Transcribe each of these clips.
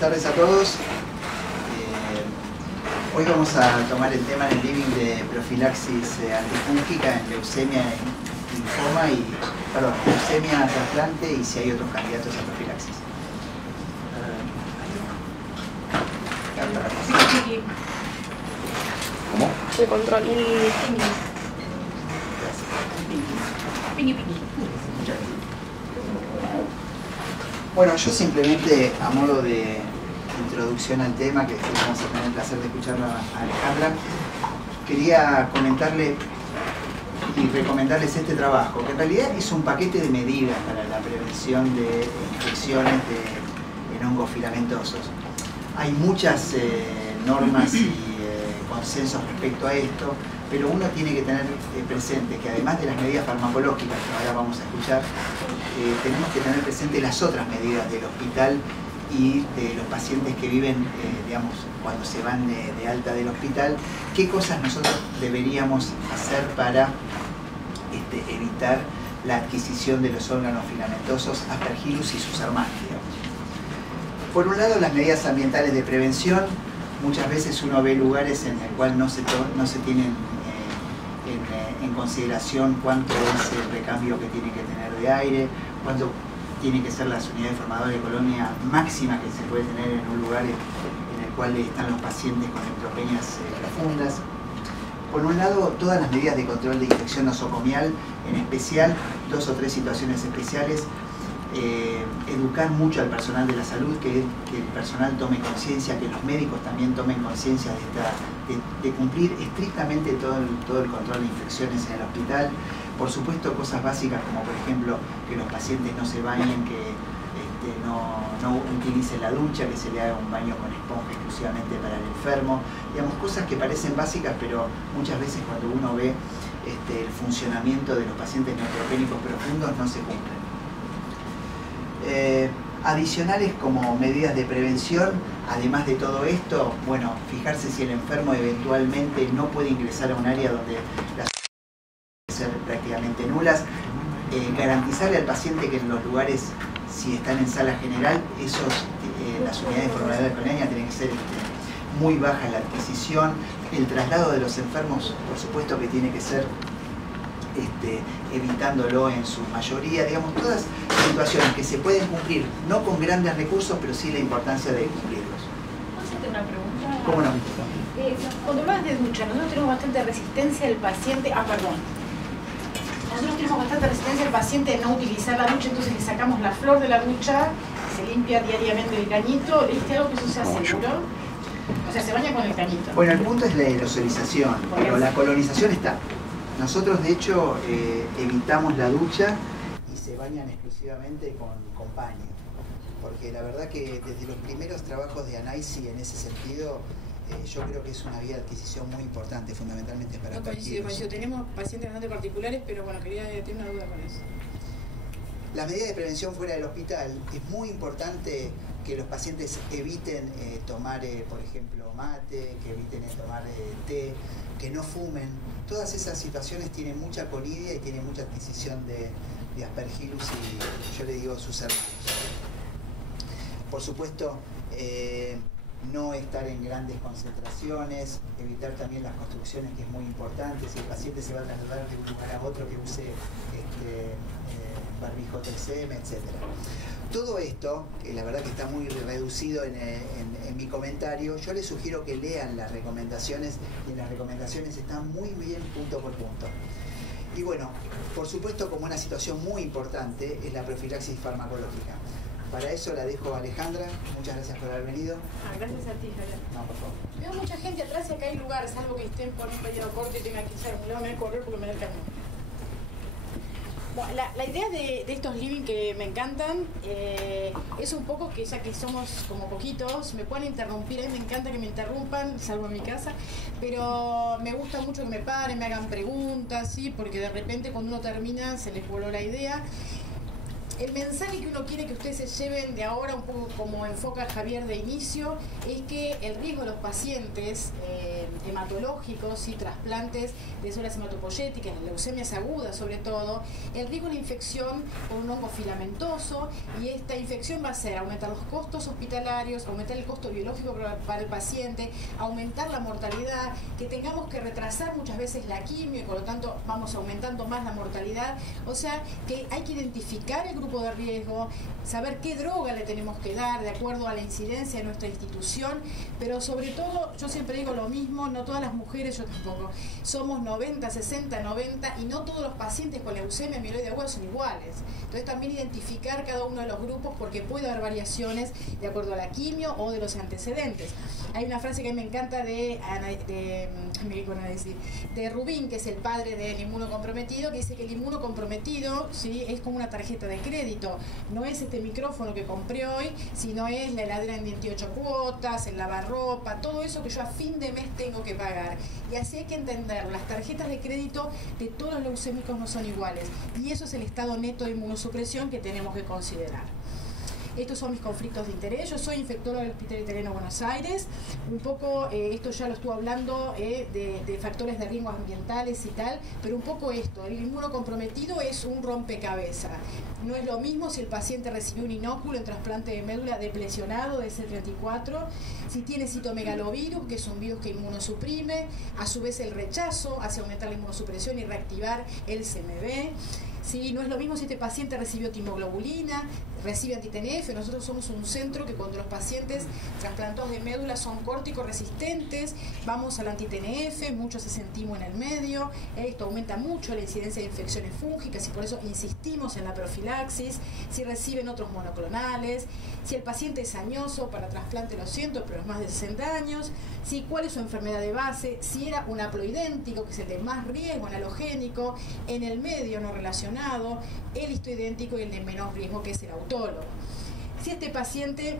tardes a todos. Hoy vamos a tomar el tema en el living de profilaxis antifúngica en leucemia, linfoma y, leucemia, trasplante y si hay otros candidatos a profilaxis. ¿Cómo? El control. Bueno, yo simplemente, a modo de introducción al tema, que vamos a tener el placer de escucharla a Alejandra, quería comentarle y recomendarles este trabajo, que en realidad es un paquete de medidas para la prevención de infecciones en hongos filamentosos. Hay muchas normas y consensos respecto a esto, pero uno tiene que tener presente que además de las medidas farmacológicas que ahora vamos a escuchar, tenemos que tener presente las otras medidas del hospital y de los pacientes que viven, digamos, cuando se van de alta del hospital, qué cosas nosotros deberíamos hacer para evitar la adquisición de los órganos filamentosos Aspergillus y sus hermanos, digamos. Por un lado, las medidas ambientales de prevención. Muchas veces uno ve lugares en el cual no se tienen en consideración cuánto es el recambio que tiene que tener de aire, cuánto tienen que ser las unidades formadoras de colonia máxima que se puede tener en un lugar en el cual están los pacientes con neutropenias profundas. Por un lado, todas las medidas de control de infección nosocomial, en especial, 2 o 3 situaciones especiales. Educar mucho al personal de la salud, que el personal tome conciencia, que los médicos también tomen conciencia de cumplir estrictamente todo el control de infecciones en el hospital. Por supuesto, cosas básicas como por ejemplo que los pacientes no se bañen, que no utilicen la ducha, que se le haga un baño con esponja exclusivamente para el enfermo. Digamos, cosas que parecen básicas, pero muchas veces cuando uno ve el funcionamiento de los pacientes neutropénicos profundos no se cumplen. Adicionales como medidas de prevención, además de todo esto, bueno, fijarse si el enfermo eventualmente no puede ingresar a un área donde las pueden ser prácticamente nulas, garantizarle al paciente que en los lugares, si están en sala general, las unidades formadoras de colonia tienen que ser muy baja la adquisición, el traslado de los enfermos, por supuesto que tiene que ser evitándolo en su mayoría, digamos, todas situaciones que se pueden cumplir, no con grandes recursos, pero sí la importancia de cumplirlos. ¿Puedo hacerte una pregunta? ¿Cómo no? Cuando hablas de ducha, nosotros tenemos bastante resistencia al paciente, nosotros tenemos bastante resistencia al paciente de no utilizar la ducha, entonces le sacamos la flor de la ducha, se limpia diariamente el cañito, ¿viste algo que eso sea seguro? O sea, se baña con el cañito. Bueno, el punto es la aerosolización, pero la colonización está. Nosotros, de hecho, evitamos la ducha y se bañan exclusivamente con paño. Porque la verdad que desde los primeros trabajos de Anaisi en ese sentido, yo creo que es una vía de adquisición muy importante, fundamentalmente para coincido. Tenemos pacientes bastante particulares, pero bueno, tener una duda con eso. Las medidas de prevención fuera del hospital, es muy importante que los pacientes eviten tomar, por ejemplo, mate, que eviten tomar té, que no fumen. Todas esas situaciones tienen mucha colidia y tienen mucha adquisición de Aspergillus y yo le digo sus hermanos. Por supuesto, no estar en grandes concentraciones, evitar también las construcciones, que es muy importante. Si el paciente se va a trasladar de un lugar a otro, que use barbijo 3M, etc. Todo esto, que la verdad que está muy reducido en mi comentario, yo les sugiero que lean las recomendaciones, y en las recomendaciones están muy bien punto por punto. Y bueno, por supuesto, como una situación muy importante es la profilaxis farmacológica. Para eso la dejo a Alejandra. Muchas gracias por haber venido. Gracias a ti, Javier. No, por favor. Veo mucha gente atrás y acá hay lugar, salvo que estén por un periodo corto y tenga que hacer un lado, me voy a correr porque me da el camino. Bueno, la idea de estos living que me encantan es un poco que ya que somos como poquitos, me pueden interrumpir, a mí me encanta que me interrumpan, salvo en mi casa, pero me gusta mucho que me paren, me hagan preguntas, ¿sí? Porque de repente cuando uno termina se les voló la idea. El mensaje que uno quiere que ustedes se lleven de ahora, un poco como enfoca Javier de inicio, es que el riesgo de los pacientes hematológicos y trasplantes de células hematopoyéticas, leucemias agudas sobre todo, el riesgo de infección por un hongo filamentoso, y esta infección va a ser aumentar los costos hospitalarios, aumentar el costo biológico para el paciente, aumentar la mortalidad, que tengamos que retrasar muchas veces la quimio y por lo tanto vamos aumentando más la mortalidad. O sea que hay que identificar el grupo de riesgo, saber qué droga le tenemos que dar de acuerdo a la incidencia de nuestra institución, pero sobre todo, yo siempre digo lo mismo, no todas las mujeres, yo tampoco, somos 90, 60, 90 y no todos los pacientes con leucemia mieloide aguda son iguales. Entonces también identificar cada uno de los grupos, porque puede haber variaciones de acuerdo a la quimio o de los antecedentes. Hay una frase que a mí me encanta de Rubín, que es el padre del inmunocomprometido, que dice que el inmunocomprometido, ¿sí?, es como una tarjeta de crédito. No es este micrófono que compré hoy, sino es la heladera en 28 cuotas, el lavarropa, todo eso que yo a fin de mes tengo que pagar. Y así hay que entender, las tarjetas de crédito de todos los leucémicos no son iguales. Y eso es el estado neto de inmunosupresión que tenemos que considerar. Estos son mis conflictos de interés. Yo soy infectóloga del Hospital Italiano de Buenos Aires. Un poco, esto ya lo estuve hablando de factores de riesgo ambientales y tal, pero un poco esto, el inmunocomprometido es un rompecabezas. No es lo mismo si el paciente recibió un inóculo en trasplante de médula deplesionado de C34, si tiene citomegalovirus, que es un virus que inmunosuprime, a su vez el rechazo hace aumentar la inmunosupresión y reactivar el CMV. Sí, no es lo mismo si este paciente recibió timoglobulina, recibe anti-TNF. Nosotros somos un centro que cuando los pacientes trasplantados de médula son córticos resistentes, vamos al anti-TNF, muchos hacen timo en el medio. Esto aumenta mucho la incidencia de infecciones fúngicas y por eso insistimos en la profilaxis. Si reciben otros monoclonales, si el paciente es añoso, para trasplante lo siento, pero es más de 60 años, si cuál es su enfermedad de base, si era un haploidéntico, que es el de más riesgo, en halogénico, en el medio no relacionado, el histoidéntico y el de menor riesgo, que es el autólogo. Si este paciente,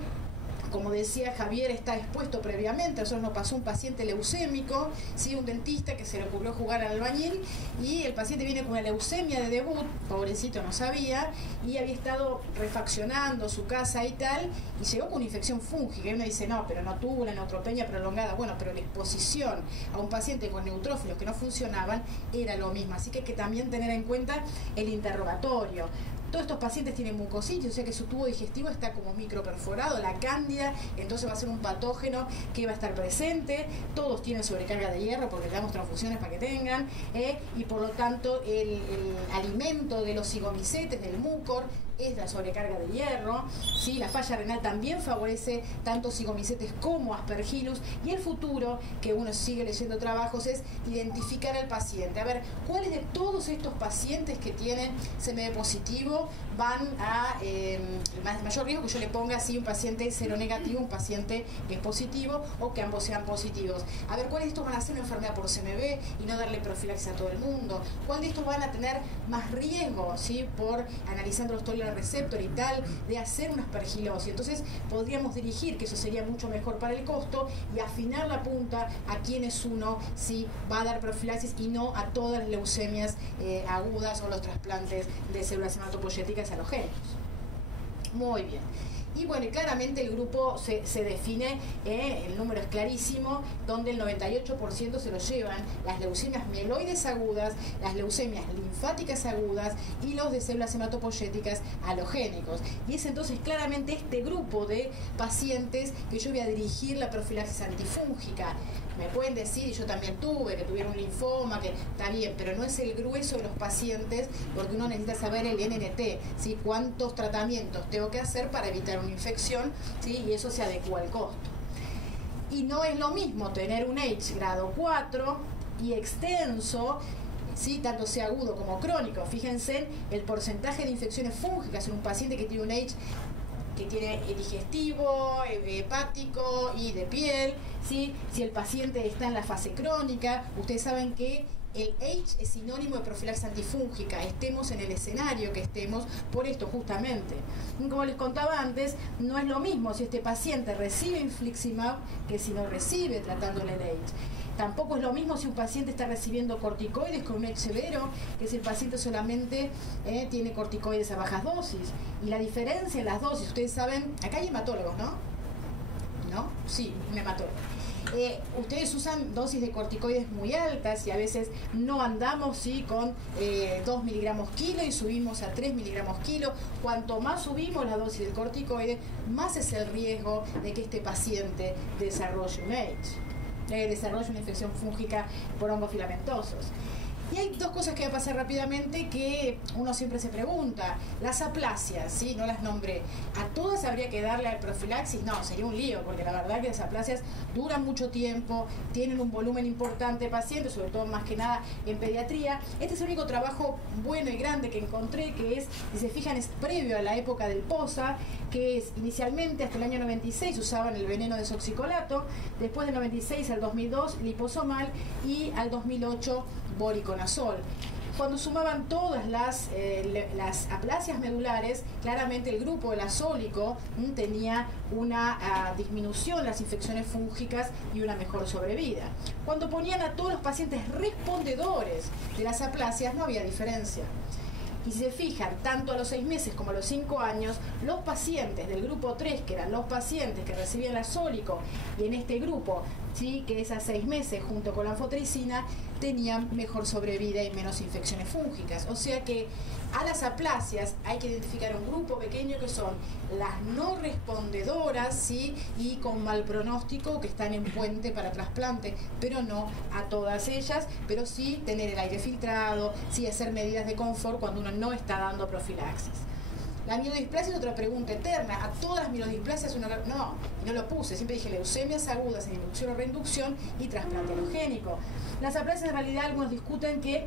como decía Javier, está expuesto previamente, a nosotros nos pasó un paciente leucémico, ¿sí?, un dentista que se le ocurrió jugar al albañil y el paciente viene con una leucemia de debut, pobrecito no sabía, y había estado refaccionando su casa y tal, y llegó con una infección fúngica, y uno dice, no, pero no tuvo una neutropenia prolongada. Bueno, pero la exposición a un paciente con neutrófilos que no funcionaban era lo mismo, así que hay que también tener en cuenta el interrogatorio. Todos estos pacientes tienen mucositis, o sea que su tubo digestivo está como microperforado, la cándida, entonces va a ser un patógeno que va a estar presente. Todos tienen sobrecarga de hierro porque le damos transfusiones para que tengan, y por lo tanto el alimento de los cigomicetes, del mucor, es la sobrecarga de hierro. ¿Sí? La falla renal también favorece tanto cigomicetes como aspergillus, y el futuro, que uno sigue leyendo trabajos, es identificar al paciente. A ver, ¿cuáles de todos estos pacientes que tienen CMV positivo van a mayor riesgo que yo le ponga así un paciente seronegativo, un paciente que es positivo, o que ambos sean positivos? A ver, ¿cuáles de estos van a ser una enfermedad por CMV y no darle profilaxis a todo el mundo? ¿Cuáles de estos van a tener más riesgo, ¿sí?, por analizando los tolerant receptor y tal, de hacer una aspergilosis? Entonces podríamos dirigir, que eso sería mucho mejor para el costo, y afinar la punta a quienes uno sí va a dar profilaxis y no a todas las leucemias agudas o los trasplantes de células hematopoyéticas halogénicos. Muy bien. Y bueno, y claramente el grupo se define, el número es clarísimo, donde el 98% se lo llevan las leucemias mieloides agudas, las leucemias linfáticas agudas y los de células hematopoyéticas halogénicos. Y es entonces claramente este grupo de pacientes que yo voy a dirigir la profilaxis antifúngica. Me pueden decir, y yo también tuve, que tuvieron un linfoma, que está bien, pero no es el grueso de los pacientes, porque uno necesita saber el NNT, ¿sí?, cuántos tratamientos tengo que hacer para evitar una infección, ¿sí?, y eso se adecua al costo. Y no es lo mismo tener un H grado 4 y extenso, ¿sí?, tanto sea agudo como crónico. Fíjense el porcentaje de infecciones fúngicas en un paciente que tiene un H que tiene digestivo, hepático y de piel, ¿sí? Si el paciente está en la fase crónica, ustedes saben que el H es sinónimo de profilaxis antifúngica, estemos en el escenario que estemos, por esto justamente. Como les contaba antes, no es lo mismo si este paciente recibe infliximab que si no recibe tratándole el H. Tampoco es lo mismo si un paciente está recibiendo corticoides con un EC severo, que si el paciente solamente tiene corticoides a bajas dosis. Y la diferencia en las dosis, ustedes saben, acá hay hematólogos, ¿no? ¿No? Sí, un hematólogo. Ustedes usan dosis de corticoides muy altas y a veces no andamos con 2 miligramos kilo y subimos a 3 miligramos kilo. Cuanto más subimos la dosis del corticoide, más es el riesgo de que este paciente desarrolle un AIDS, desarrolle una infección fúngica por hongos filamentosos. Y hay dos cosas que va a pasar rápidamente que uno siempre se pregunta. Las aplasias, ¿sí? No las nombré. ¿A todas habría que darle al profilaxis? No, sería un lío, porque la verdad que las aplasias duran mucho tiempo, tienen un volumen importante de pacientes, sobre todo más que nada en pediatría. Este es el único trabajo bueno y grande que encontré, que es, si se fijan, es previo a la época del POSA, que es inicialmente hasta el año 96 usaban el veneno de desoxicolato, después del 96 al 2002 liposomal y al 2008 voriconazol. Cuando sumaban todas las aplasias medulares, claramente el grupo del azólico tenía una disminución de las infecciones fúngicas y una mejor sobrevida. Cuando ponían a todos los pacientes respondedores de las aplasias, no había diferencia. Y si se fijan, tanto a los 6 meses como a los 5 años, los pacientes del grupo 3, que eran los pacientes que recibían el azólico, y en este grupo, ¿sí?, que es a 6 meses junto con la anfotericina, tenían mejor sobrevida y menos infecciones fúngicas. O sea que a las aplasias hay que identificar un grupo pequeño que son las no respondedoras, ¿sí?, y con mal pronóstico, que están en puente para trasplante, pero no a todas ellas, pero sí tener el aire filtrado, sí hacer medidas de confort cuando uno no está dando profilaxis. La mielodisplasia es otra pregunta eterna. ¿A todas las mielodisplasias uno? No, y no lo puse. Siempre dije leucemias agudas en inducción o reinducción y trasplante halogénico. Las aplasias, en realidad, algunos discuten que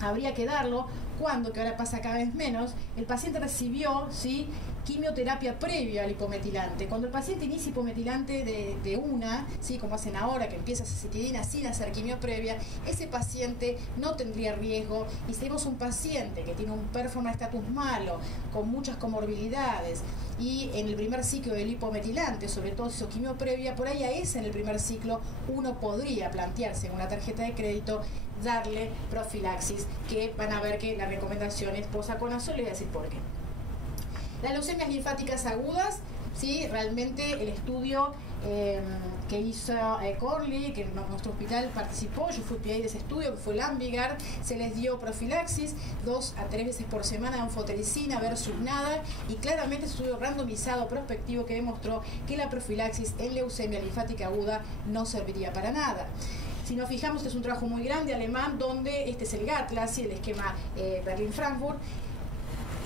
habría que darlo cuando, que ahora pasa cada vez menos, el paciente recibió, ¿sí?, quimioterapia previa al hipometilante. Cuando el paciente inicia hipometilante de una, ¿sí?, como hacen ahora, que empieza cetidina sin hacer quimio previa, ese paciente no tendría riesgo. Y si tenemos un paciente que tiene un performance status malo, con muchas comorbilidades, y en el primer ciclo del hipometilante, sobre todo si hizo quimio previa, por ahí a ese en el primer ciclo uno podría plantearse en una tarjeta de crédito darle profilaxis, que van a ver que la recomendación es posaconazol. Les voy a decir por qué. Las leucemias linfáticas agudas, ¿sí?, realmente el estudio que hizo Corley, que nuestro hospital participó, yo fui PI de ese estudio, que fue el Ambigard, se les dio profilaxis 2 a 3 veces por semana de anfotericina versus nada, y claramente es un estudio randomizado prospectivo que demostró que la profilaxis en leucemia linfática aguda no serviría para nada. Si nos fijamos, este es un trabajo muy grande alemán, donde este es el GATLA, ¿sí?, el esquema Berlín-Frankfurt.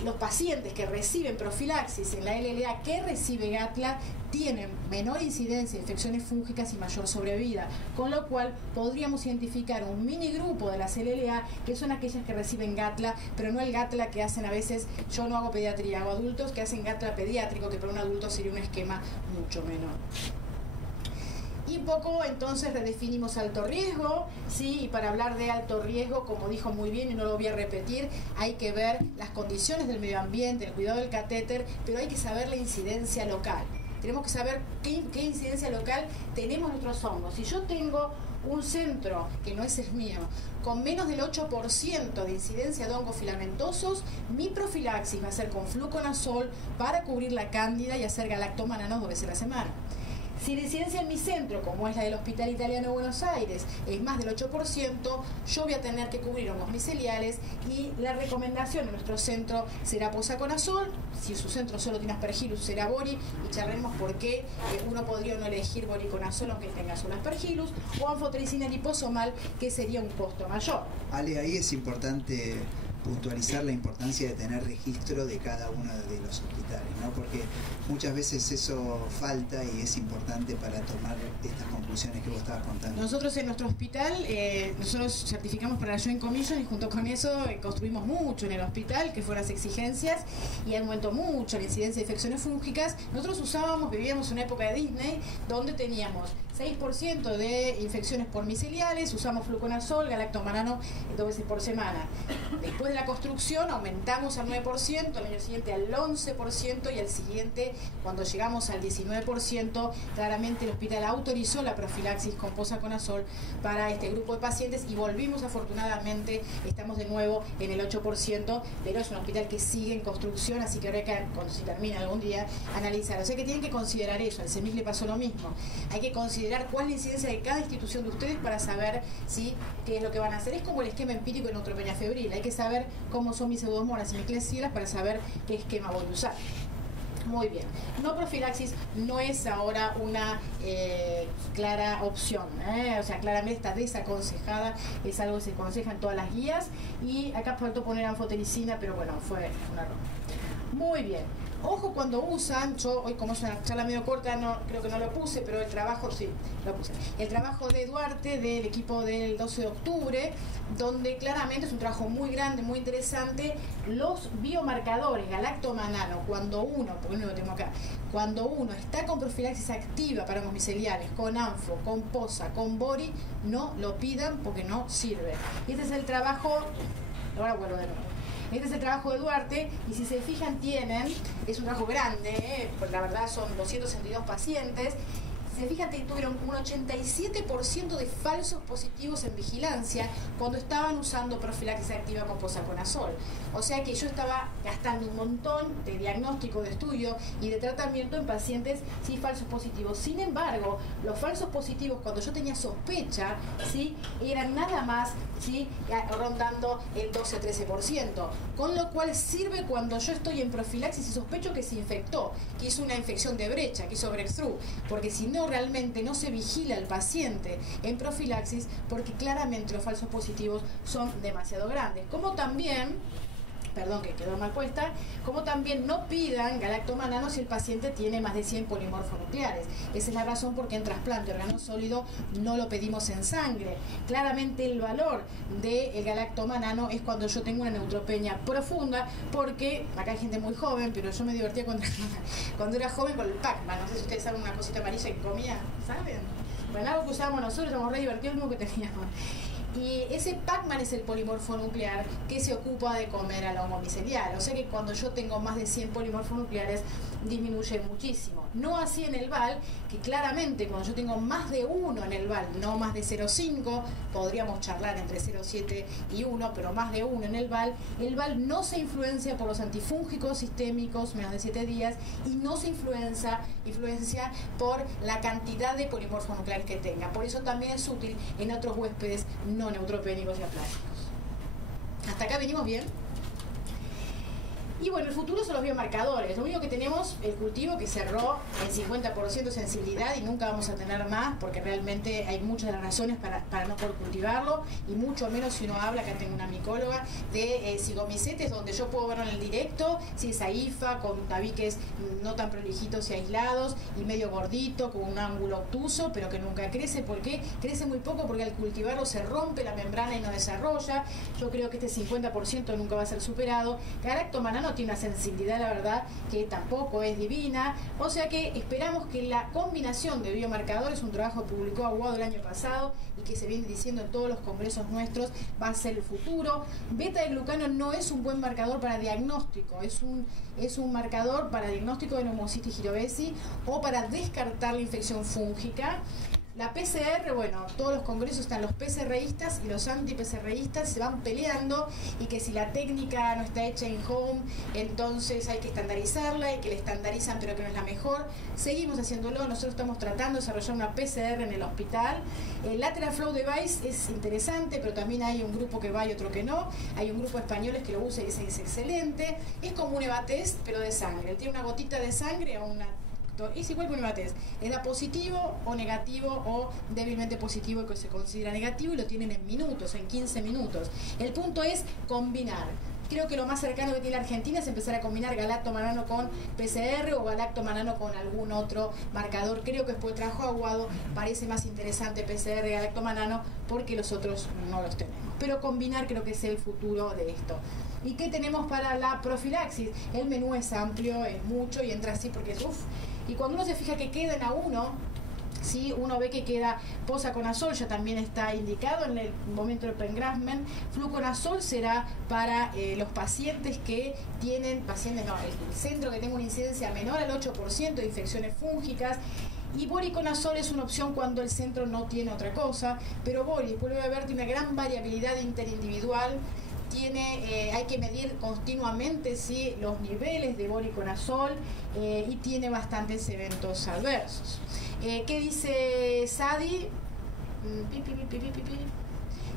Los pacientes que reciben profilaxis en la LLA que recibe GATLA tienen menor incidencia de infecciones fúngicas y mayor sobrevida, con lo cual podríamos identificar un mini grupo de las LLA que son aquellas que reciben GATLA, pero no el GATLA que hacen a veces. Yo no hago pediatría, hago adultos que hacen GATLA pediátrico, que para un adulto sería un esquema mucho menor. Y un poco entonces redefinimos alto riesgo, ¿sí? Y para hablar de alto riesgo, como dijo muy bien y no lo voy a repetir, hay que ver las condiciones del medio ambiente, el cuidado del catéter, pero hay que saber la incidencia local. Tenemos que saber qué incidencia local tenemos nuestros hongos. Si yo tengo un centro, que no es el mío, con menos del 8% de incidencia de hongos filamentosos, mi profilaxis va a ser con fluconazol para cubrir la cándida y hacer galactomanano 2 veces a la semana. Si la incidencia en mi centro, como es la del Hospital Italiano de Buenos Aires, es más del 8%, yo voy a tener que cubrir hongos miceliales, y la recomendación de nuestro centro será posaconazol. Si su centro solo tiene aspergillus, será bori, y charlemos por qué uno podría no elegir boriconazol aunque tenga solo aspergillus, o anfotericina liposomal, que sería un costo mayor. Ale, ahí es importante puntualizar la importancia de tener registro de cada uno de los hospitales, ¿no? Porque muchas veces eso falta y es importante para tomar estas conclusiones que vos estabas contando. Nosotros en nuestro hospital, nosotros certificamos para la Joint Commission, y junto con eso construimos mucho en el hospital, que fueron las exigencias, y aumentó mucho la incidencia de infecciones fúngicas. Nosotros vivíamos una época de Disney, donde teníamos 6% de infecciones por miceliales, usamos fluconazol, galactomanano 2 veces por semana. Después de la construcción aumentamos al 9%, al año siguiente al 11% y al siguiente cuando llegamos al 19%, claramente el hospital autorizó la profilaxis con posaconazol para este grupo de pacientes y volvimos afortunadamente, estamos de nuevo en el 8%, pero es un hospital que sigue en construcción, así que habrá que, si termina algún día, analizar. O sea que tienen que considerar eso, al CEMIC le pasó lo mismo. Hay que considerar cuál es la incidencia de cada institución de ustedes para saber qué es lo que van a hacer. Es como el esquema empírico de neutropenia febril, hay que saber cómo son mis pseudomonas y mis klebsiellas para saber qué esquema voy a usar. Muy bien. No profilaxis no es ahora una clara opción, o sea, claramente está desaconsejada, es algo que se aconseja en todas las guías y acá faltó poner anfotericina, pero bueno, fue un error. Muy bien. Ojo cuando usan, yo hoy como es una charla medio corta, no creo que no lo puse, pero el trabajo, sí, lo puse. El trabajo de Duarte, del equipo del 12 de octubre, donde claramente es un trabajo muy grande, muy interesante, los biomarcadores galactomanano, cuando uno, porque no lo tengo acá, cuando uno está con profilaxis activa para hongos miceliales, con ANFO, con POSA, con BORI, no lo pidan porque no sirve. Y este es el trabajo, ahora vuelvo de nuevo. Este es el trabajo de Duarte y si se fijan es un trabajo grande, pues la verdad son 262 pacientes. Si se fijan, tuvieron un 87% de falsos positivos en vigilancia cuando estaban usando profilaxis activa con posaconazol. O sea que yo estaba gastando un montón de diagnóstico, de estudio y de tratamiento en pacientes falsos positivos. Sin embargo, los falsos positivos, cuando yo tenía sospecha, eran nada más rondando el 12-13%. Con lo cual sirve cuando yo estoy en profilaxis y sospecho que se infectó, que hizo una infección de brecha, que hizo breakthrough, porque si no, realmente no se vigila al paciente en profilaxis porque claramente los falsos positivos son demasiado grandes. Como también, perdón que quedó mal puesta, como también no pidan galactomanano si el paciente tiene más de 100 polimorfonucleares. Esa es la razón por qué en trasplante órgano sólido no lo pedimos en sangre. Claramente el valor del galactomanano es cuando yo tengo una neutropenia profunda, porque acá hay gente muy joven, pero yo me divertía cuando era joven con el Pac-Man. No sé si ustedes saben una cosita amarilla que comía, ¿saben? Bueno, algo que usábamos nosotros, éramos re divertidos, lo mismo que teníamos. Y ese Pac-Man es el polimorfonuclear que se ocupa de comer al hongo micelial. O sea que cuando yo tengo más de 100 polimorfonucleares disminuye muchísimo. No así en el VAL, que claramente cuando yo tengo más de 1 en el VAL, no más de 0,5, podríamos charlar entre 0,7 y 1, pero más de 1 en el VAL no se influencia por los antifúngicos sistémicos menos de 7 días y no se influencia por la cantidad de polimorfonucleares que tenga. Por eso también es útil en otros huéspedes no neutropénicos y aplásicos. ¿Hasta acá venimos bien? Y bueno, el futuro son los biomarcadores. Lo único que tenemos, el cultivo que cerró en 50% sensibilidad y nunca vamos a tener más porque realmente hay muchas de las razones para no poder cultivarlo y mucho menos si uno habla, acá tengo una micóloga, de cigomicetes donde yo puedo verlo en el directo, si es aifa, con tabiques no tan prolijitos y aislados y medio gordito, con un ángulo obtuso, pero que nunca crece. ¿Por qué? Crece muy poco porque al cultivarlo se rompe la membrana y no desarrolla. Yo creo que este 50% nunca va a ser superado. Galactomanano tiene una sensibilidad, la verdad, que tampoco es divina. O sea que esperamos que la combinación de biomarcadores, un trabajo que publicó Aguado el año pasado y que se viene diciendo en todos los congresos nuestros, va a ser el futuro. Beta-glucano no es un buen marcador para diagnóstico, es un marcador para diagnóstico de neumocitis girovesi o para descartar la infección fúngica. La PCR, bueno, todos los congresos están los PCRistas y los anti-PCRistas, se van peleando y que si la técnica no está hecha en home, entonces hay que estandarizarla y que la estandarizan pero que no es la mejor. Seguimos haciéndolo, nosotros estamos tratando de desarrollar una PCR en el hospital. El Lateral Flow Device es interesante, pero también hay un grupo que va y otro que no. Hay un grupo de españoles que lo usa y dice que es excelente. Es como un EVA-test, pero de sangre. Tiene una gotita de sangre o una... Es igual que un EVA-test, es da positivo o negativo o débilmente positivo que se considera negativo y lo tienen en minutos, en 15 minutos. El punto es combinar. Creo que lo más cercano que tiene la Argentina es empezar a combinar galactomanano con PCR o galactomanano con algún otro marcador. Creo que después del trabajo Aguado parece más interesante PCR y galactomanano porque los otros no los tenemos. Pero combinar creo que es el futuro de esto. ¿Y qué tenemos para la profilaxis? El menú es amplio, es mucho y entra así porque es uff. Y cuando uno se fija que queda en A1, ¿sí? Uno ve que queda posaconazol, ya también está indicado en el momento del Pengrassman. Fluconazol será para los pacientes que tienen, el centro que tenga una incidencia menor al 8% de infecciones fúngicas. Y voriconazol es una opción cuando el centro no tiene otra cosa, pero vuelve a ver, tiene una gran variabilidad interindividual. Hay que medir continuamente, ¿sí?, los niveles de voriconazol y tiene bastantes eventos adversos. ¿Qué dice Sadi?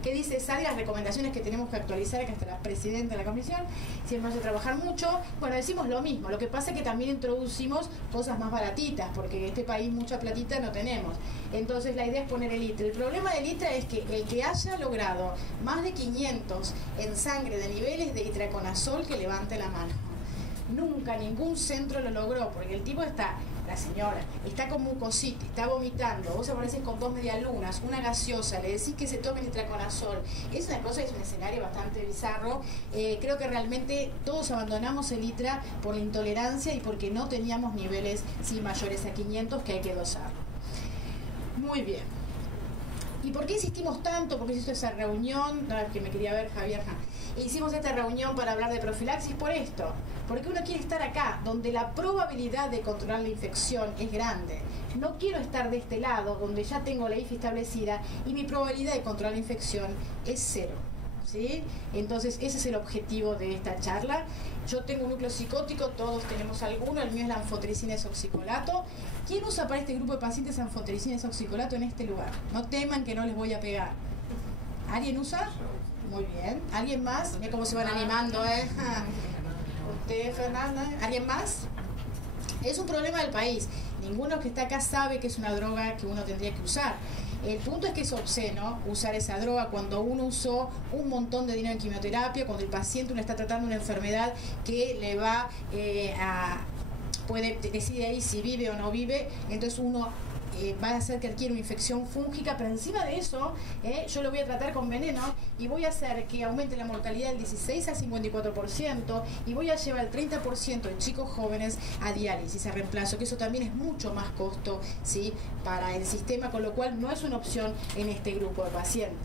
¿Qué dice Sadi? Las recomendaciones que tenemos que actualizar, que hasta la presidenta de la comisión siempre hace trabajar mucho. Bueno, decimos lo mismo, lo que pasa es que también introducimos cosas más baratitas, porque en este país mucha platita no tenemos. Entonces la idea es poner el ITRA. El problema del ITRA es que el que haya logrado más de 500 en sangre de niveles de itraconazol, que levante la mano. Nunca ningún centro lo logró, porque el tipo la señora, está como un cosito, está vomitando, vos apareces con 2 medialunas, una gaseosa, le decís que se tome itraconazol. Es una cosa, es un escenario bastante bizarro. Creo que realmente todos abandonamos el ITRA por la intolerancia y porque no teníamos niveles mayores a 500, que hay que dosarlo. Muy bien. ¿Y por qué insistimos tanto? ¿Por qué hizo esa reunión? Que me quería ver Javier. Hicimos esta reunión para hablar de profilaxis por esto. Porque uno quiere estar acá, donde la probabilidad de controlar la infección es grande. No quiero estar de este lado, donde ya tengo la IFI establecida y mi probabilidad de controlar la infección es 0. ¿Sí? Entonces ese es el objetivo de esta charla. Yo tengo un núcleo psicótico, todos tenemos alguno, el mío es la anfotericina desoxicolato. ¿Quién usa para este grupo de pacientes anfotericina desoxicolato en este lugar? No teman que no les voy a pegar. ¿Alguien usa? Muy bien. ¿Alguien más? Mira cómo se van animando, Usted, Fernanda. ¿Alguien más? Es un problema del país. Ninguno que está acá sabe que es una droga que uno tendría que usar. El punto es que es obsceno usar esa droga cuando uno usó un montón de dinero en quimioterapia, cuando el paciente uno está tratando una enfermedad que le va decide ahí si vive o no vive, entonces uno va a hacer que adquiera una infección fúngica, pero encima de eso yo lo voy a tratar con veneno y voy a hacer que aumente la mortalidad del 16 al 54% y voy a llevar el 30% de chicos jóvenes a diálisis, a reemplazo, que eso también es mucho más costo, ¿sí?, para el sistema, con lo cual no es una opción en este grupo de pacientes.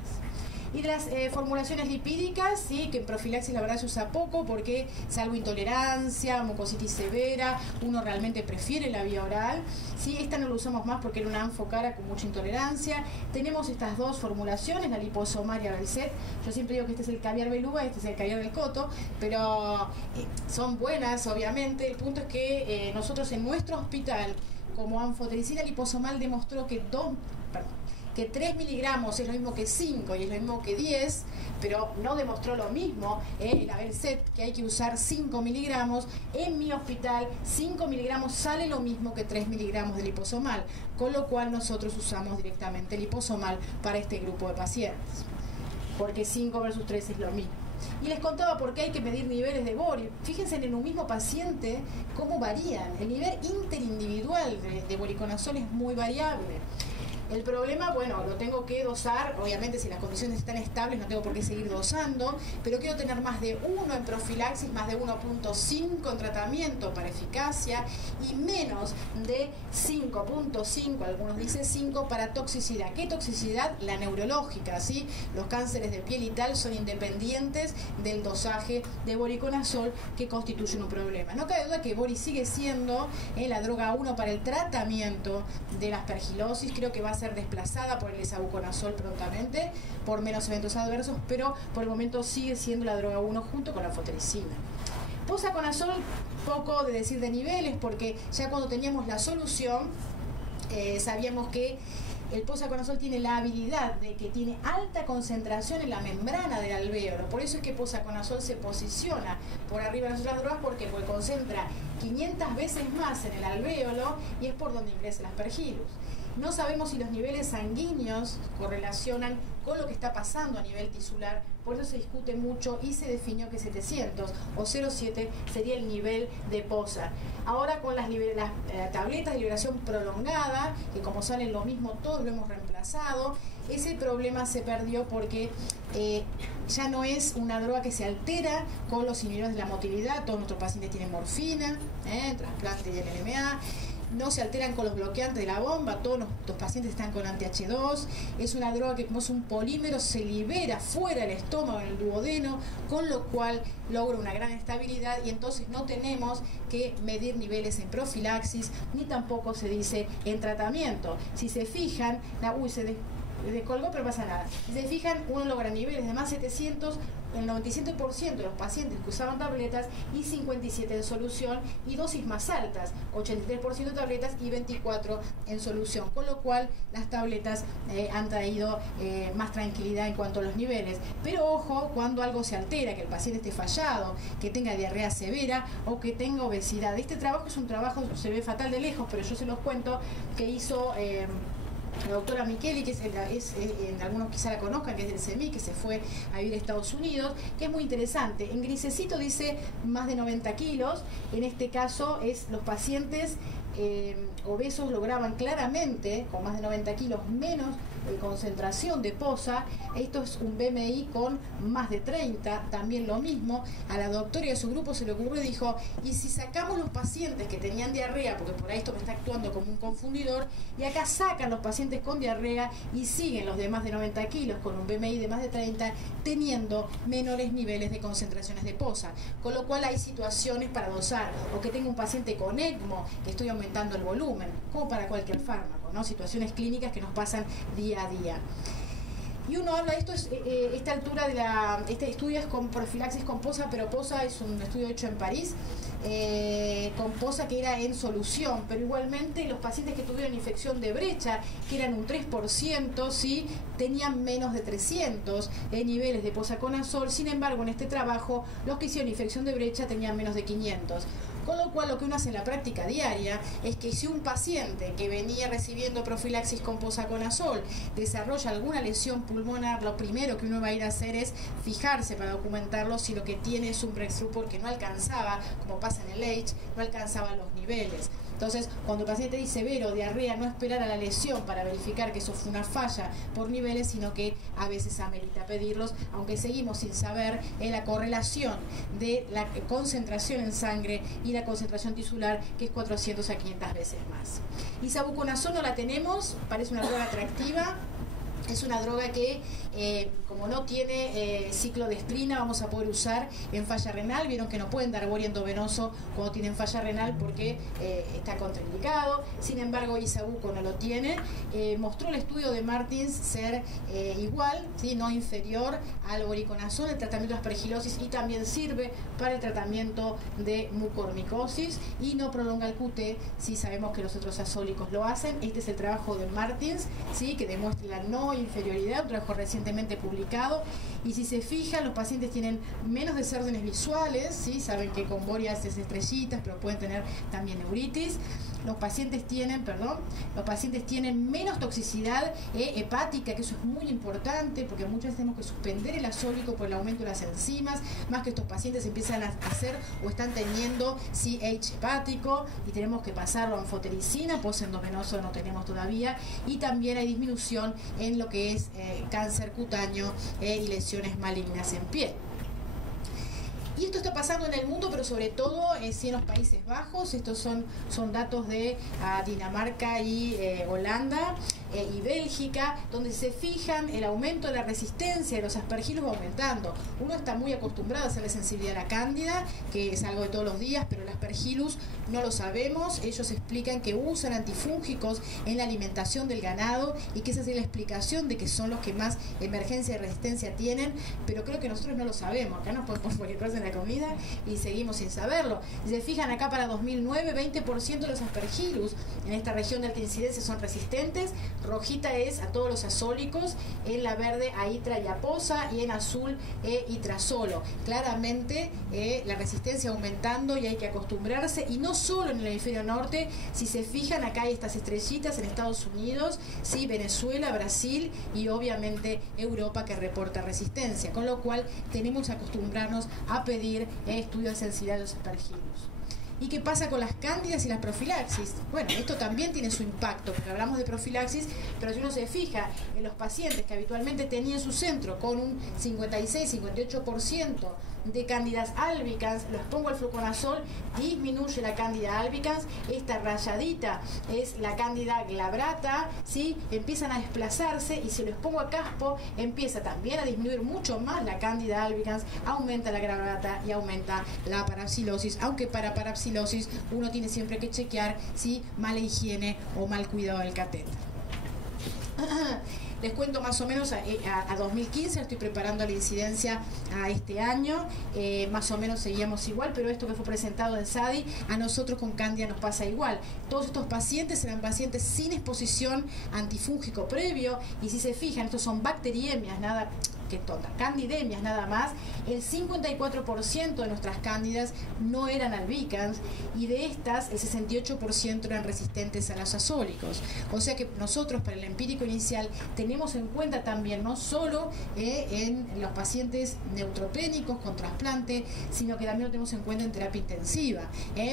Y de las formulaciones lipídicas, sí, que en profilaxis la verdad se usa poco porque salvo intolerancia, mucositis severa, uno realmente prefiere la vía oral. Sí, esta no la usamos más porque era una anfocara con mucha intolerancia. Tenemos estas dos formulaciones, la liposomal y Arelcet. Yo siempre digo que este es el caviar beluga, este es el caviar del coto, pero son buenas, obviamente. El punto es que nosotros en nuestro hospital, como anfotericina liposomal demostró que 3 miligramos es lo mismo que 5 y es lo mismo que 10, pero no demostró lo mismo el Arelcet, que hay que usar 5 miligramos. En mi hospital 5 miligramos sale lo mismo que 3 miligramos de liposomal, con lo cual nosotros usamos directamente liposomal para este grupo de pacientes, porque 5 versus 3 es lo mismo. Y les contaba por qué hay que medir niveles de borio. Fíjense en un mismo paciente cómo varían. El nivel interindividual de voriconazol es muy variable. El problema, bueno, lo tengo que dosar, obviamente si las condiciones están estables no tengo por qué seguir dosando, pero quiero tener más de 1 en profilaxis, más de 1.5 en tratamiento para eficacia y menos de 5.5, algunos dicen 5 para toxicidad. ¿Qué toxicidad? La neurológica, ¿sí? Los cánceres de piel y tal son independientes del dosaje de voriconazol que constituyen un problema. No cabe duda que Bori sigue siendo la droga 1 para el tratamiento de la aspergilosis, creo que va a ser desplazada por el esabuconazol prontamente, por menos eventos adversos, pero por el momento sigue siendo la droga 1 junto con la anfotericina. Posaconazol, poco de decir de niveles, porque ya cuando teníamos la solución, sabíamos que el posaconazol tiene la habilidad de que tiene alta concentración en la membrana del alvéolo. Por eso es que posaconazol se posiciona por arriba de las otras drogas, porque concentra 500 veces más en el alvéolo y es por donde ingresa el aspergillus. No sabemos si los niveles sanguíneos correlacionan con lo que está pasando a nivel tisular, por eso se discute mucho y se definió que 700 o 0,7 sería el nivel de posa. Ahora con las tabletas de liberación prolongada, que como salen lo mismo, todos lo hemos reemplazado, ese problema se perdió porque ya no es una droga que se altera con los inhibidores de la motilidad. Todos nuestros pacientes tienen morfina, trasplante y LMA. no se alteran con los bloqueantes de la bomba, todos los pacientes están con anti-H2, es una droga que como es un polímero se libera fuera del estómago, en el duodeno, con lo cual logra una gran estabilidad y entonces no tenemos que medir niveles en profilaxis, ni tampoco se dice en tratamiento. Si se fijan, se descolgó pero pasa nada. Si se fijan, uno logra niveles de más 700 el 97% de los pacientes que usaban tabletas y 57 en solución, y dosis más altas, 83% de tabletas y 24 en solución, con lo cual las tabletas han traído más tranquilidad en cuanto a los niveles. Pero ojo, cuando algo se altera, que el paciente esté fallado, que tenga diarrea severa o que tenga obesidad. Este trabajo es un trabajo, se ve fatal de lejos, pero yo se los cuento, que hizo la doctora Micheli, que en algunos quizá la conozcan, que es del CEMI, que se fue a vivir a Estados Unidos, que es muy interesante. En grisecito dice más de 90 kilos, en este caso es los pacientes obesos lograban claramente, con más de 90 kilos, menos concentración de posa. Esto es un BMI con más de 30, también lo mismo. A la doctora y a su grupo se le ocurrió y dijo, ¿y si sacamos los pacientes que tenían diarrea? Porque por ahí esto me está actuando como un confundidor, y acá sacan los pacientes con diarrea y siguen los de más de 90 kilos con un BMI de más de 30, teniendo menores niveles de concentraciones de posa, con lo cual hay situaciones para dosar, o que tenga un paciente con ECMO, que estoy aumentando el volumen, como para cualquier fármaco, ¿no? Situaciones clínicas que nos pasan día a día. Y uno habla, esta altura este estudio es con profilaxis con posa, pero posa es un estudio hecho en París, con posa que era en solución, pero igualmente los pacientes que tuvieron infección de brecha, que eran un 3%, ¿sí?, tenían menos de 300 niveles de posaconazol. Sin embargo, en este trabajo, los que hicieron infección de brecha tenían menos de 500. Con lo cual, lo que uno hace en la práctica diaria es que si un paciente que venía recibiendo profilaxis con posaconazol desarrolla alguna lesión pulmonar, lo primero que uno va a ir a hacer es fijarse para documentarlo si lo que tiene es un breakthrough, porque no alcanzaba, como pasa en el H, no alcanzaba los niveles. Entonces, cuando el paciente dice severo, diarrea, no esperar a la lesión para verificar que eso fue una falla por niveles, sino que a veces amerita pedirlos, aunque seguimos sin saber la correlación de la concentración en sangre y la concentración tisular, que es 400 a 500 veces más. Isavuconazol no la tenemos, parece una droga atractiva. Es una droga que, como no tiene ciclo de esplina, vamos a poder usar en falla renal. Vieron que no pueden dar bori endovenoso cuando tienen falla renal porque está contraindicado. Sin embargo, Isavuco no lo tiene. Mostró el estudio de Martins ser igual, ¿sí?, no inferior al voriconazol, el tratamiento de aspergilosis, y también sirve para el tratamiento de mucormicosis y no prolonga el QT, si sabemos que los otros azólicos lo hacen. Este es el trabajo de Martins, ¿sí?, que demuestra la no inferioridad, un trabajo recientemente publicado. Y si se fijan, los pacientes tienen menos desórdenes visuales, ¿sí?, saben que con borias es estrellitas, pero pueden tener también neuritis. Los pacientes tienen menos toxicidad hepática, que eso es muy importante, porque muchas veces tenemos que suspender el azólico por el aumento de las enzimas, más que estos pacientes empiezan a hacer o están teniendo CH hepático y tenemos que pasarlo a anfotericina, posendovenoso no tenemos todavía, y también hay disminución en lo que es cáncer cutáneo y lesiones malignas en piel. Y esto está pasando en el mundo, pero sobre todo en los Países Bajos. Estos son datos de Dinamarca y Holanda y Bélgica, donde se fijan el aumento de la resistencia de los aspergilos va aumentando. Uno está muy acostumbrado a hacerle sensibilidad a la cándida, que es algo de todos los días, pero el aspergillus no lo sabemos. Ellos explican que usan antifúngicos en la alimentación del ganado y que esa es la explicación de que son los que más emergencia y resistencia tienen, pero creo que nosotros no lo sabemos. Acá nos podemos cualquier cosa en la comida y seguimos sin saberlo. Si se fijan acá, para 2009, 20% de los aspergillus en esta región de alta incidencia son resistentes. Rojita es a todos los azólicos, en la verde a itra y a posa, y en azul itrazolo. Claramente la resistencia aumentando y hay que acostumbrarse, y no solo en el hemisferio norte. Si se fijan, acá hay estas estrellitas en Estados Unidos, ¿sí?, Venezuela, Brasil y obviamente Europa, que reporta resistencia, con lo cual tenemos que acostumbrarnos a pedir estudios de sensibilidad de los aspergillus. ¿Y qué pasa con las cándidas y las profilaxis? Bueno, esto también tiene su impacto, porque hablamos de profilaxis, pero si uno se fija en los pacientes que habitualmente tenían su centro con un 56-58% de cándidas albicans, los pongo al fluconazol, disminuye la cándida albicans, esta rayadita es la cándida glabrata, ¿sí? Empiezan a desplazarse y si los pongo a caspo, empieza también a disminuir mucho más la cándida albicans, aumenta la glabrata y aumenta la parapsilosis, aunque para parapsilosis uno tiene siempre que chequear si mala higiene o mal cuidado del catéter. Les cuento más o menos a 2015, estoy preparando la incidencia a este año, más o menos seguíamos igual, pero esto que fue presentado en SADI, a nosotros con Candida nos pasa igual. Todos estos pacientes eran pacientes sin exposición antifúngico previo, y si se fijan, estos son bacteriemias, nada que tonta, candidemias nada más. El 54% de nuestras cándidas no eran albicans, y de estas el 68% eran resistentes a los azólicos. O sea que nosotros para el empírico inicial tenemos en cuenta también no solo en los pacientes neutropénicos con trasplante, sino que también lo tenemos en cuenta en terapia intensiva,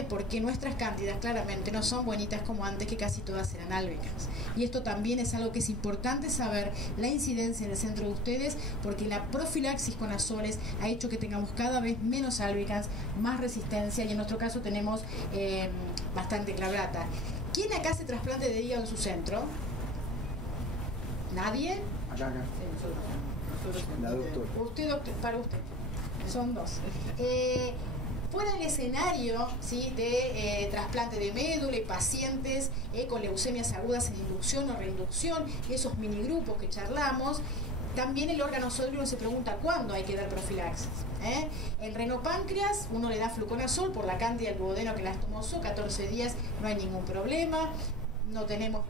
porque nuestras cándidas claramente no son buenitas como antes, que casi todas eran albicans. Y esto también es algo que es importante saber, la incidencia en el centro de ustedes, porque la profilaxis con azoles ha hecho que tengamos cada vez menos albicans, más resistencia, y en nuestro caso tenemos bastante glabrata. ¿Quién acá hace trasplante de hígado en su centro? ¿Nadie? Acá. La doctora. Usted, doctor, para usted. Son dos. Fuera del escenario, ¿sí?, de trasplante de médula y pacientes con leucemias agudas en inducción o reinducción, esos minigrupos que charlamos, también el órgano sólido se pregunta cuándo hay que dar profilaxis. En renopáncreas uno le da fluconazol por la cándida del duodeno que las tomó 14 días, no hay ningún problema. No tenemos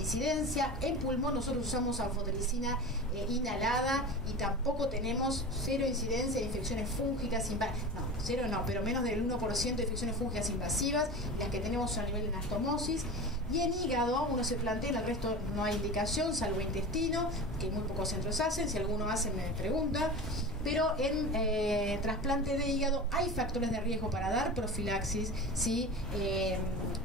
incidencia. En pulmón nosotros usamos anfotericina inhalada y tampoco tenemos cero incidencia de infecciones fúngicas invasivas. No, cero no, pero menos del 1% de infecciones fúngicas invasivas, las que tenemos son a nivel de anastomosis. Y en hígado uno se plantea, en el resto no hay indicación, salvo intestino, que muy pocos centros hacen, si alguno hace me pregunta. Pero en trasplante de hígado hay factores de riesgo para dar profilaxis, ¿sí?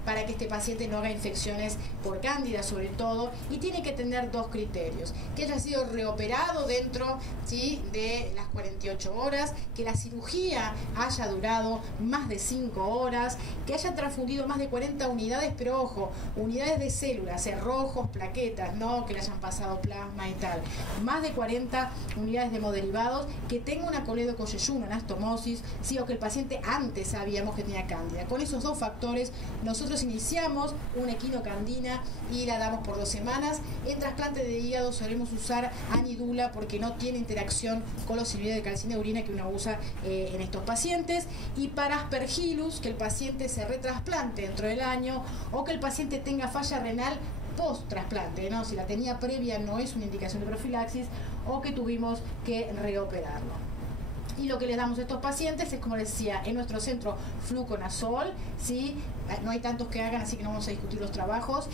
Para que este paciente no haga infecciones por cándida sobre todo, y tiene que tener dos criterios: que haya sido reoperado dentro, ¿sí?, de las 48 horas, que la cirugía haya durado más de 5 horas, que haya transfundido más de 40 unidades, pero ojo, unidades de células, rojos, plaquetas, no que le hayan pasado plasma y tal, más de 40 unidades de hemoderivados, que tenga una coledocoyeyuna, anastomosis, sí, o que el paciente antes sabíamos que tenía cándida. Con esos dos factores nosotros iniciamos una equinocandina y la damos por 2 semanas. En trasplante de hígado solemos usar anidula porque no tiene interacción con los inhibidores de calcineurina que uno usa en estos pacientes. Y para aspergillus, que el paciente se retrasplante dentro del año, o que el paciente tenga falla renal post-trasplante, ¿no? Si la tenía previa no es una indicación de profilaxis, o que tuvimos que reoperarlo. Y lo que les damos a estos pacientes es, como les decía, en nuestro centro fluconazol, ¿sí? No hay tantos que hagan, así que no vamos a discutir los trabajos,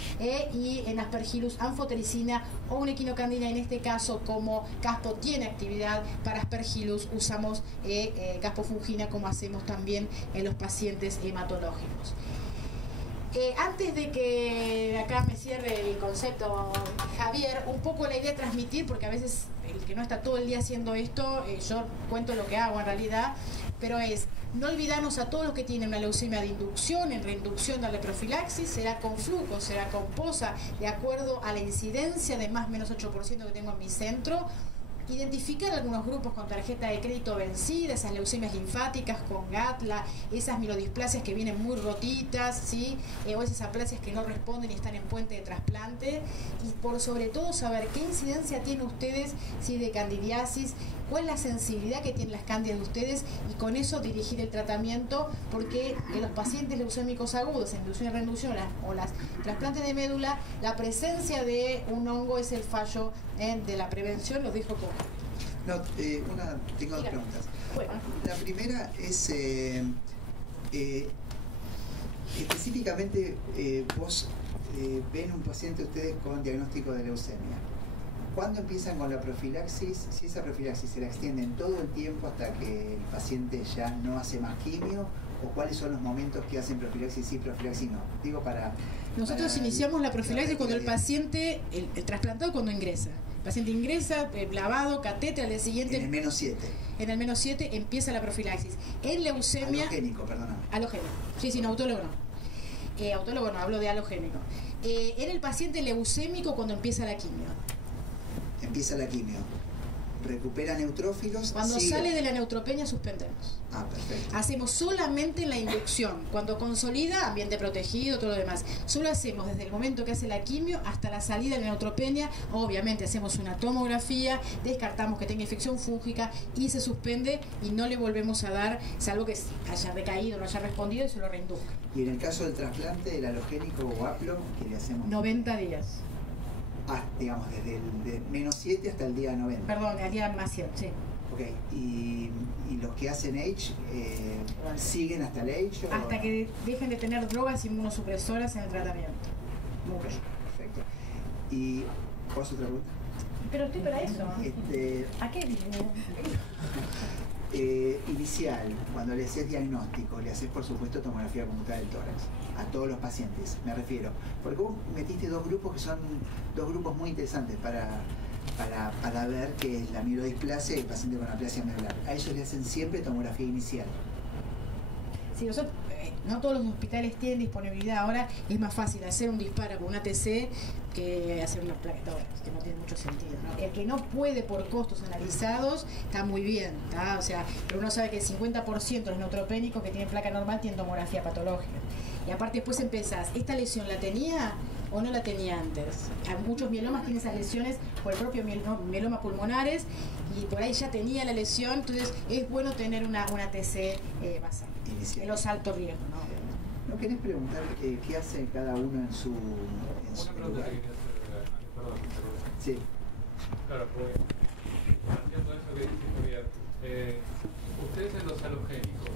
y en aspergillus anfotericina o una equinocandina. En este caso, como caspo tiene actividad para aspergillus, usamos caspofungina, como hacemos también en los pacientes hematológicos. Antes de que acá me cierre el concepto, Javier, un poco la idea de transmitir, porque a veces el que no está todo el día haciendo esto, yo cuento lo que hago en realidad, pero es no olvidarnos a todos los que tienen una leucemia de inducción, en reinducción darle profilaxis, será con fluco, será con posa, de acuerdo a la incidencia de más o menos 8% que tengo en mi centro. Identificar algunos grupos con tarjeta de crédito vencida, esas leucemias linfáticas con GATLA, esas mielodisplasias que vienen muy rotitas, ¿sí? O esas aplasias que no responden y están en puente de trasplante. Y por sobre todo saber qué incidencia tienen ustedes, ¿sí?, de candidiasis, cuál es la sensibilidad que tienen las cándidas de ustedes, y con eso dirigir el tratamiento, porque en los pacientes leucémicos agudos, en inducción y reinducción o las trasplantes de médula, la presencia de un hongo es el fallo de la prevención, lo dijo como. No, tengo dos preguntas. Bueno. La primera es, específicamente, vos ven un paciente ustedes con diagnóstico de leucemia. ¿Cuándo empiezan con la profilaxis? Si esa profilaxis se la extienden todo el tiempo hasta que el paciente ya no hace más quimio, o cuáles son los momentos que hacen profilaxis sí, profilaxis no. Digo, nosotros iniciamos la profilaxis cuando el paciente, el trasplantado, cuando ingresa. paciente ingresa, lavado, catéter, al día siguiente... En el menos 7. En el menos 7 empieza la profilaxis. En leucemia... Halogénico, perdóname. Halogénico. Sí, no, autólogo no. Autólogo no, hablo de halogénico. En el paciente leucémico cuando empieza la quimio. Empieza la quimio. Recupera neutrófilos. Cuando sale de la neutropenia suspendemos. Ah, perfecto. Hacemos solamente la inducción. Cuando consolida, ambiente protegido, todo lo demás. Solo hacemos desde el momento que hace la quimio hasta la salida de la neutropenia. Obviamente hacemos una tomografía, descartamos que tenga infección fúngica y se suspende y no le volvemos a dar, salvo que haya recaído, no haya respondido y se lo reinduzca. Y en el caso del trasplante del halogénico o haplo, ¿qué le hacemos? 90 días. Ah, digamos, desde el de menos 7 hasta el día 90. Perdón, al día más 100, sí. Ok, y los que hacen H, ¿siguen hasta el H? Hasta que dejen de tener drogas inmunosupresoras en el tratamiento. Ok, perfecto. ¿Y cuál es otra pregunta? Pero estoy para eso. ¿A qué? Inicial, cuando le haces diagnóstico, le haces por supuesto tomografía computada del tórax a todos los pacientes, me refiero, porque vos metiste dos grupos que son dos grupos muy interesantes para ver qué es la mielodisplasia y el paciente con aplasia medular. A ellos le hacen siempre tomografía inicial. Sí, nosotros, no todos los hospitales tienen disponibilidad ahora, es más fácil hacer un disparo con una TC que hacer una placa, que no tiene mucho sentido, ¿no? El que no puede por costos analizados está muy bien, ¿tá? O sea, pero uno sabe que el 50% de los neutropénicos que tienen placa normal tienen tomografía patológica. Y aparte después empezás, ¿esta lesión la tenía o no la tenía antes? Muchos mielomas tienen esas lesiones por el propio mieloma pulmonares y por ahí ya tenía la lesión, entonces es bueno tener una TC basal. Inicial. En los altos riesgos, ¿no? ¿No querés preguntar qué hace cada uno en su Una pregunta lugar? que quería hacer, perdón. Sí. Claro, pues, planteando eso que dice Javier, ustedes en los halogénicos,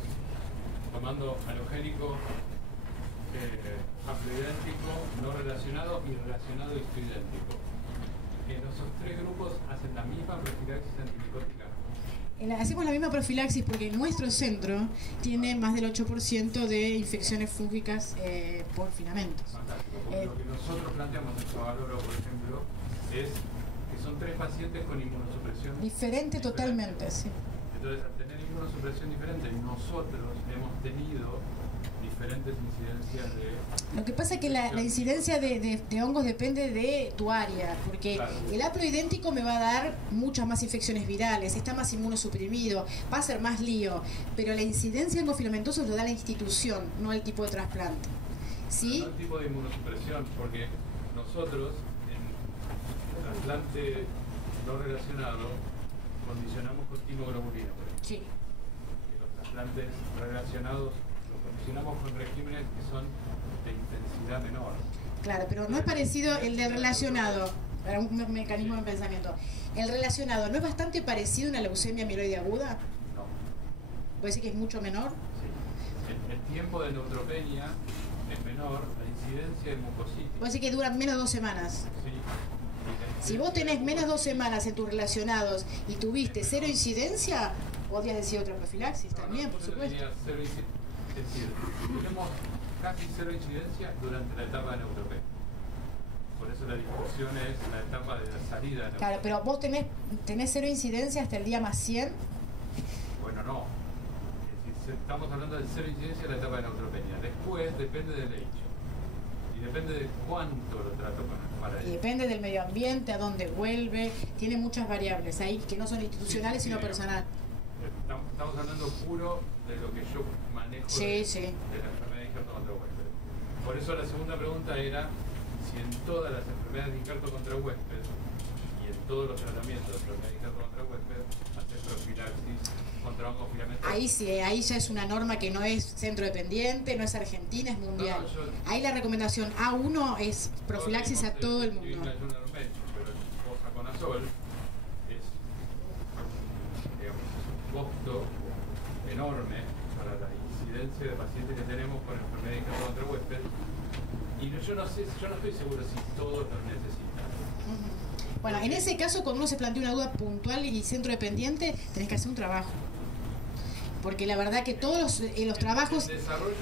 tomando halogénico, haploidéntico, no relacionado y relacionado histoidéntico, en esos tres grupos hacen la misma profilaxis antimicótica. Hacemos la misma profilaxis porque nuestro centro tiene más del 8% de infecciones fúngicas por filamentos. Fantástico, porque lo que nosotros planteamos en Chavaloro, por ejemplo, es que son tres pacientes con inmunosupresión Diferente totalmente, sí. Entonces, al tener inmunosupresión diferente, nosotros hemos tenido diferentes incidencias de... Lo que pasa es que la incidencia de hongos depende de tu área, porque Claro. el haploidéntico me va a dar muchas más infecciones virales, está más inmunosuprimido, va a ser más lío, pero la incidencia de hongos filamentosos lo da la institución, no el tipo de trasplante. ¿Sí? No el tipo de inmunosupresión, porque nosotros en el trasplante no relacionado condicionamos con timoglobulina, por ejemplo. Sí. Y los trasplantes relacionados los condicionamos con regímenes que son de intensidad menor. Claro, pero no es parecido el del relacionado, para un mecanismo de pensamiento. El relacionado, ¿no es bastante parecido a una leucemia mieloide aguda? No. ¿Puede decir que es mucho menor? Sí. El tiempo de neutropenia es menor, la incidencia de mucositis. Puede decir que duran menos de 2 semanas. Sí. Si vos tenés menos de 2 semanas en tus relacionados y tuviste 0 incidencia, podrías decir otra profilaxis también, por supuesto. Es decir, tenemos casi 0 incidencia durante la etapa de neutropenia. Por eso la discusión es la etapa de la salida de neutropenia. Claro, pero vos tenés 0 incidencia hasta el día más 100. Bueno, no. Es decir, estamos hablando de 0 incidencia en la etapa de neutropenia. Después depende del hecho. Y depende de cuánto lo trato para Y él. depende del medio ambiente, a dónde vuelve, tiene muchas variables ahí que no son institucionales sino personal. Estamos hablando puro de lo que yo manejo Sí, de sí. la enfermedad de injerto contra huésped. Por eso la segunda pregunta era si en todas las enfermedades de injerto contra huésped y en todos los tratamientos de enfermedad de injerto contra huésped hacer profilaxis contra hongos filamentosos. Ahí sí, ahí ya es una norma que no es centro dependiente, no es argentina, es mundial. Ahí la recomendación A1 es profilaxis a todo el mundo. Pero el posaconazol es, digamos, un costo enorme para la incidencia de pacientes que tenemos con enfermedad de injerto contra huésped. Y yo no estoy seguro si todos lo necesitan. Bueno, en ese caso, cuando uno se plantea una duda puntual y centro dependiente, tenés que hacer un trabajo. Porque la verdad que todos los trabajos,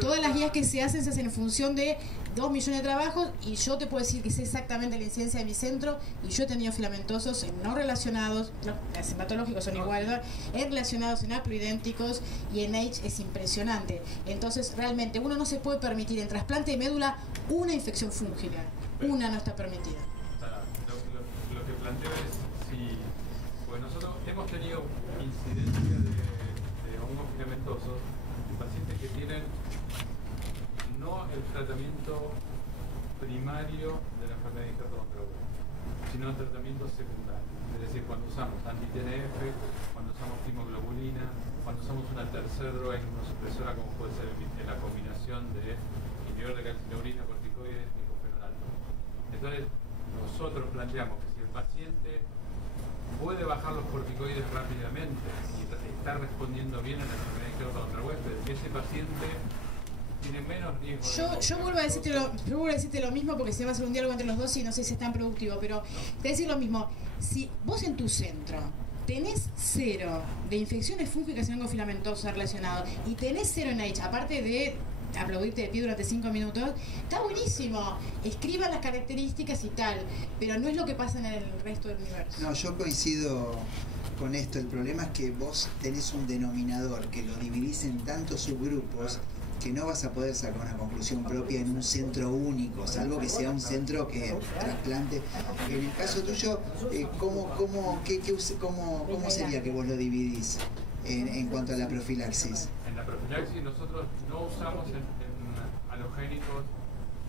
todas las guías que se hacen en función de 2 millones de trabajos y yo te puedo decir que sé exactamente la incidencia de mi centro y yo he tenido filamentosos en no relacionados, los hematológicos son iguales, en relacionados en haploidénticos y en H es impresionante. Entonces realmente uno no se puede permitir en trasplante de médula una infección fúngica, una no está permitida. Lo que planteo es si, pues nosotros hemos tenido incidencia de hongos filamentosos en pacientes que tienen no el tratamiento primario de la enfermedad de injerto contrahueso, sino el tratamiento secundario. Es decir, cuando usamos anti-TNF, cuando usamos timoglobulina, cuando usamos una tercera droga inmunosupresora como puede ser la combinación de inhibidor de calcineurina, corticoides y diclofenac. Entonces, nosotros planteamos que si el paciente puede bajar los corticoides rápidamente y está respondiendo bien a la enfermedad de injerto contrahueso, ese paciente tiene menos riesgo. Yo vuelvo a decirte lo mismo porque se va a hacer un diálogo entre los dos y no sé si es tan productivo, pero te voy a decir lo mismo. Si vos en tu centro tenés 0 de infecciones fúngicas en hongo filamentoso relacionado y tenés 0 en H, aparte de aplaudirte de pie durante 5 minutos, está buenísimo. Escriban las características y tal, pero no es lo que pasa en el resto del universo. No, yo coincido con esto. El problema es que vos tenés un denominador que lo dividís en tantos subgrupos que no vas a poder sacar una conclusión propia en un centro único, salvo que sea un centro que trasplante. En el caso tuyo, ¿cómo sería que vos lo dividís en cuanto a la profilaxis? En la profilaxis nosotros no usamos en halogénicos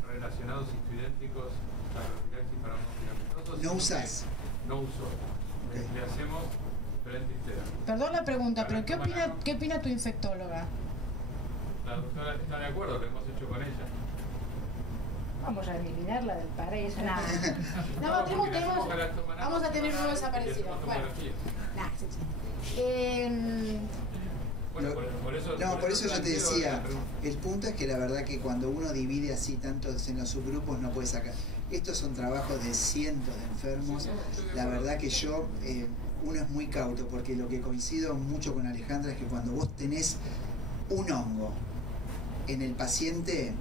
relacionados idénticos la profilaxis para hongos. ¿No usás? No uso. Okay. Le hacemos frentistera. Perdón la pregunta, pero ¿qué opina tu infectóloga? La doctora está de acuerdo, lo hemos hecho con ella. Vamos a eliminarla del paraíso. Vamos a tener uno desaparecido. Bueno. Por eso yo te decía, el punto es que la verdad que cuando uno divide así tantos en los subgrupos no puede sacar. Estos son trabajos de cientos de enfermos. La verdad que uno es muy cauto, porque lo que coincido mucho con Alejandra es que cuando vos tenés un hongo en el paciente,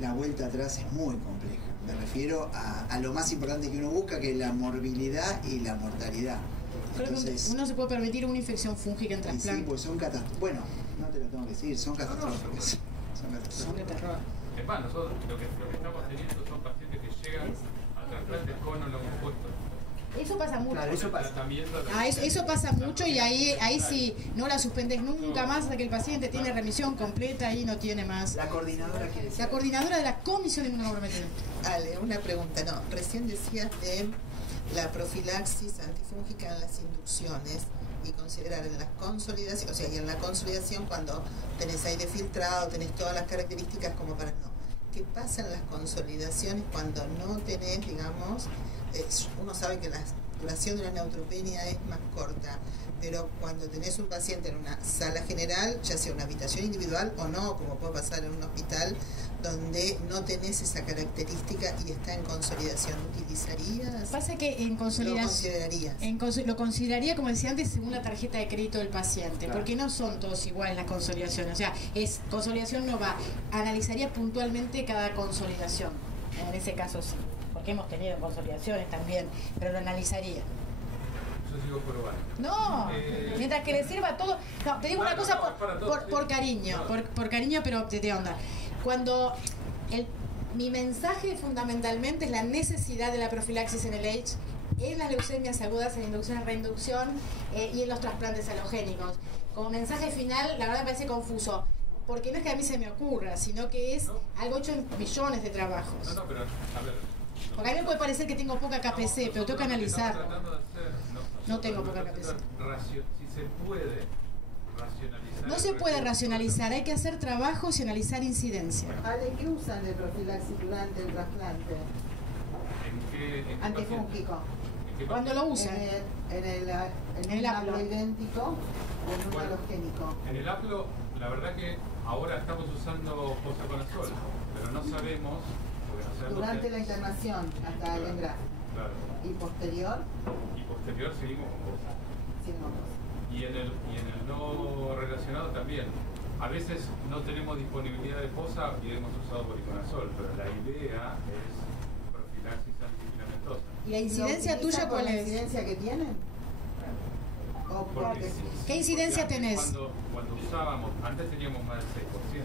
la vuelta atrás es muy compleja. Me refiero a lo más importante que uno busca, que es la morbilidad y la mortalidad. Entonces, uno se puede permitir una infección fúngica en trasplante. Sí, pues son catastróficas. Bueno, no te lo tengo que decir, son catastróficas. Son de terror. Es más, nosotros lo que estamos teniendo son pacientes que llegan a trasplantes con hongo compuesto. Eso pasa mucho. Claro, eso pasa. Eso pasa mucho y ahí sí no la suspendes nunca más hasta que el paciente tiene remisión completa y no tiene más. La coordinadora que La coordinadora de la Comisión de Inmunoglobulinemia. Ale, una pregunta. No, recién decías de la profilaxis antifúngica en las inducciones y considerar en las consolidaciones, o sea, y en la consolidación cuando tenés aire filtrado, tenés todas las características como para no. ¿Qué pasa en las consolidaciones cuando no tenés, digamos, uno sabe que la duración de la neutropenia es más corta, pero cuando tenés un paciente en una sala general, ya sea una habitación individual o no, como puede pasar en un hospital, donde no tenés esa característica y está en consolidación, ¿utilizarías? Pasa que en consolidación ¿Lo considerarías? Lo consideraría, como decía antes, según la tarjeta de crédito del paciente, claro, porque no son todos iguales las consolidaciones. O sea, consolidación no va, analizaría puntualmente cada consolidación. En ese caso sí, porque hemos tenido consolidaciones también, pero lo analizaría. Yo sigo probando. No, mientras que le sirva todo. No, te digo una cosa por cariño, No. por cariño, pero de onda. Cuando mi mensaje fundamentalmente es la necesidad de la profilaxis en el H, en las leucemias agudas, en inducción y reinducción y en los trasplantes halogénicos. Como mensaje final, la verdad me parece confuso, porque no es que a mí se me ocurra, sino que es algo hecho en millones de trabajos. No, pero a ver. Porque a mí me puede parecer que tengo poca KPC, pero tengo que analizarlo. No tengo poca KPC. Si se puede racionalizar. No se puede racionalizar, hay que hacer trabajos y analizar incidencia. Ale, ¿qué usan de profilaxis durante el trasplante? ¿En qué Antifúngico. ¿Cuándo lo usan? En el haplo. haploidéntico o en un halogénico. En el haplo, la verdad que ahora estamos usando posaconazol, pero no sabemos. Durante la internación hasta el engrafo. Claro. Y posterior, Y posterior seguimos con cosas. sin hongos. Y en el no relacionado también. A veces no tenemos disponibilidad de posa y hemos usado voriconazol, pero la idea es profilaxis antifilamentosa. ¿Y la incidencia tuya cuál ¿La es? incidencia que tienen? Porque ¿Qué incidencia porque tenés? Cuando usábamos, antes teníamos más del 6%.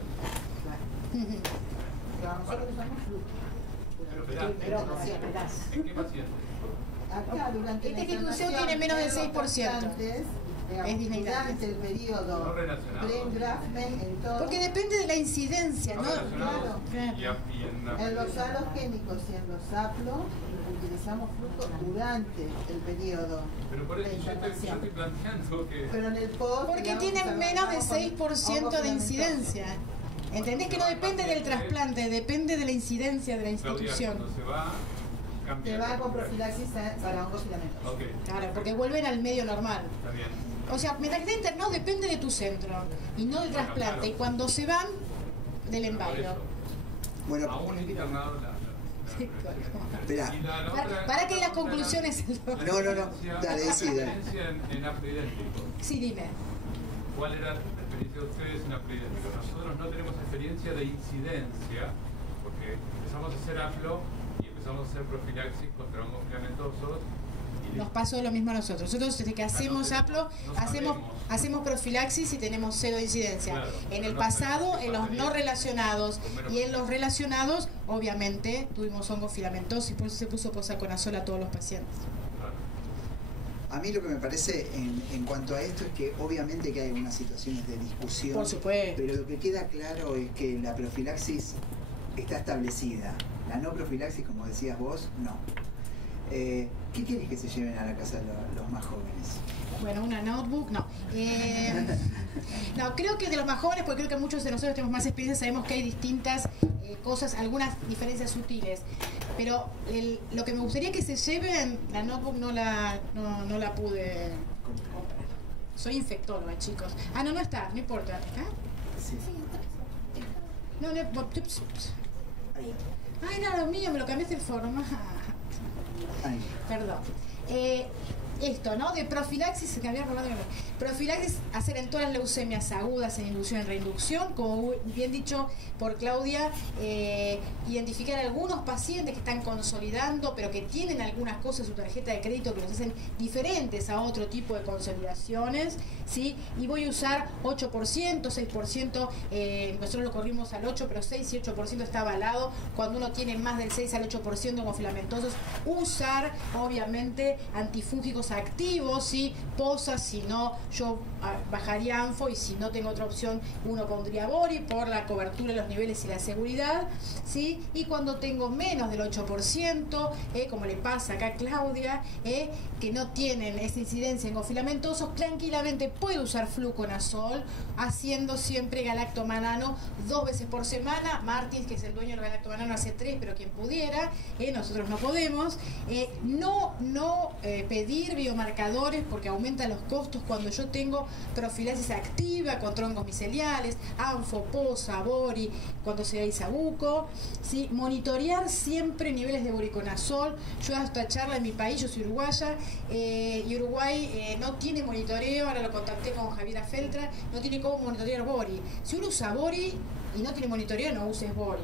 Pero nosotros usamos flujo. Pero esperá, ¿en qué paciente? Acá durante Esta la institución internación tiene menos del de los 6%. trasplantes, digamos, Es disneylandia. durante el periodo No relacionado. pre-engraftment en todo. Porque depende de la incidencia, ¿no? Relacionados Claro. y en la En los halogénicos y en los aplos utilizamos flujo durante el periodo Pero por de eso yo internación. estoy planteando que... Pero en el post, Porque digamos, tienen menos de trabajamos con 6% de hongos incidencia. ¿Entendés que no depende del trasplante, depende de la incidencia de la Claudia, institución? cuando se va, cambia. Te va con profilaxis para hongos filamentosos. Ok, Claro, porque vuelven al medio normal. está bien. O sea, mientras que estén internados depende de tu centro y no del trasplante. Y cuando se van, del Por embalio. eso, Bueno, aún internado Sí, espera. Y la otra- Para que las la otra conclusiones... era No, no, no. la Dale, decí, dale. experiencia en aploidéntico. Sí, dime. ¿Cuál era la experiencia de ustedes en aploidéntico? Nosotros no tenemos experiencia de incidencia, porque empezamos a hacer aplo y empezamos a hacer profilaxis contra hongos filamentosos. Y Nos pasó lo mismo a nosotros. Nosotros desde que hacemos aplo, hacemos profilaxis y tenemos cero de incidencia. Claro, En pero el no pasado, sabemos en los qué no pasaría. relacionados Con menos y en los relacionados, obviamente, tuvimos hongos filamentosos y por eso se puso posaconazol a todos los pacientes. Claro. A mí lo que me parece en cuanto a esto es que obviamente que hay algunas situaciones de discusión, Por supuesto. pero lo que queda claro es que la profilaxis está establecida. La no profilaxis, como decías vos, no. ¿Qué quieres que se lleven a la casa los más jóvenes? Bueno, una notebook, no. No, creo que de los más jóvenes, porque creo que muchos de nosotros tenemos más experiencia, sabemos que hay distintas cosas, algunas diferencias sutiles. Pero lo que me gustaría que se lleven, la notebook no la pude comprar. Soy infectóloga, chicos. Ah, no está, no importa. ¿Está? Sí. No, Ahí. Ay, era lo mío, me lo cambiaste el formato. Ahí. Perdón. Esto, ¿no? De profilaxis, se cambió el formato. Profilaxis, hacer en todas las leucemias agudas, en inducción, en reinducción, como bien dicho por Claudia, identificar algunos pacientes que están consolidando, pero que tienen algunas cosas en su tarjeta de crédito que los hacen diferentes a otro tipo de consolidaciones, ¿sí? Y voy a usar 8%, 6%, nosotros lo corrimos al 8%, pero 6 y 8% está avalado. Cuando uno tiene más del 6 al 8% como filamentosos, usar, obviamente, antifúngicos activos, ¿sí? Posas, si no, yo bajaría ANFO, y si no tengo otra opción, uno pondría Bori por la cobertura, los niveles y la seguridad, ¿sí? Y cuando tengo menos del 8%, como le pasa acá a Claudia, que no tienen esa incidencia en filamentosos, tranquilamente puedo usar fluconazol, haciendo siempre galactomanano 2 veces por semana. Martins, que es el dueño del galactomanano, hace 3, pero quien pudiera, nosotros no podemos. No pedir biomarcadores porque aumenta los costos cuando yo tengo profilaxis activa contra hongos miceliales, ANFO, POSA, BORI, cuando se da isabuco, ¿sí? Monitorear siempre niveles de voriconazol. Yo a esta charla en mi país, yo soy uruguaya, y Uruguay no tiene monitoreo. Ahora lo contacté con Javiera Feltra, no tiene cómo monitorear BORI. Si uno usa BORI y no tiene monitoreo, no uses BORI.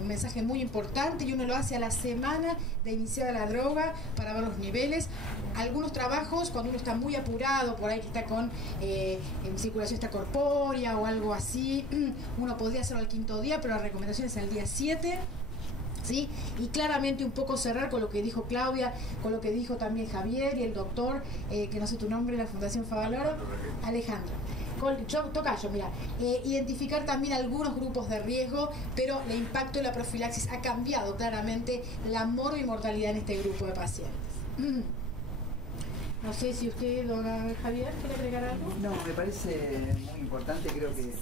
Un mensaje muy importante, y uno lo hace a la semana de iniciar la droga para ver los niveles. Algunos trabajos, cuando uno está muy apurado, por ahí que está con en circulación está corpórea o algo así, uno podría hacerlo al 5.º día, pero la recomendación es al día 7. ¿Sí? Y claramente un poco cerrar con lo que dijo Claudia, con lo que dijo también Javier y el doctor, que no sé tu nombre, la Fundación Favaloro, Alejandro. Tocayo, mira, identificar también algunos grupos de riesgo, pero el impacto de la profilaxis ha cambiado claramente la morbimortalidad en este grupo de pacientes. No sé si usted, don Javier, quiere agregar algo. No, me parece muy importante. Creo que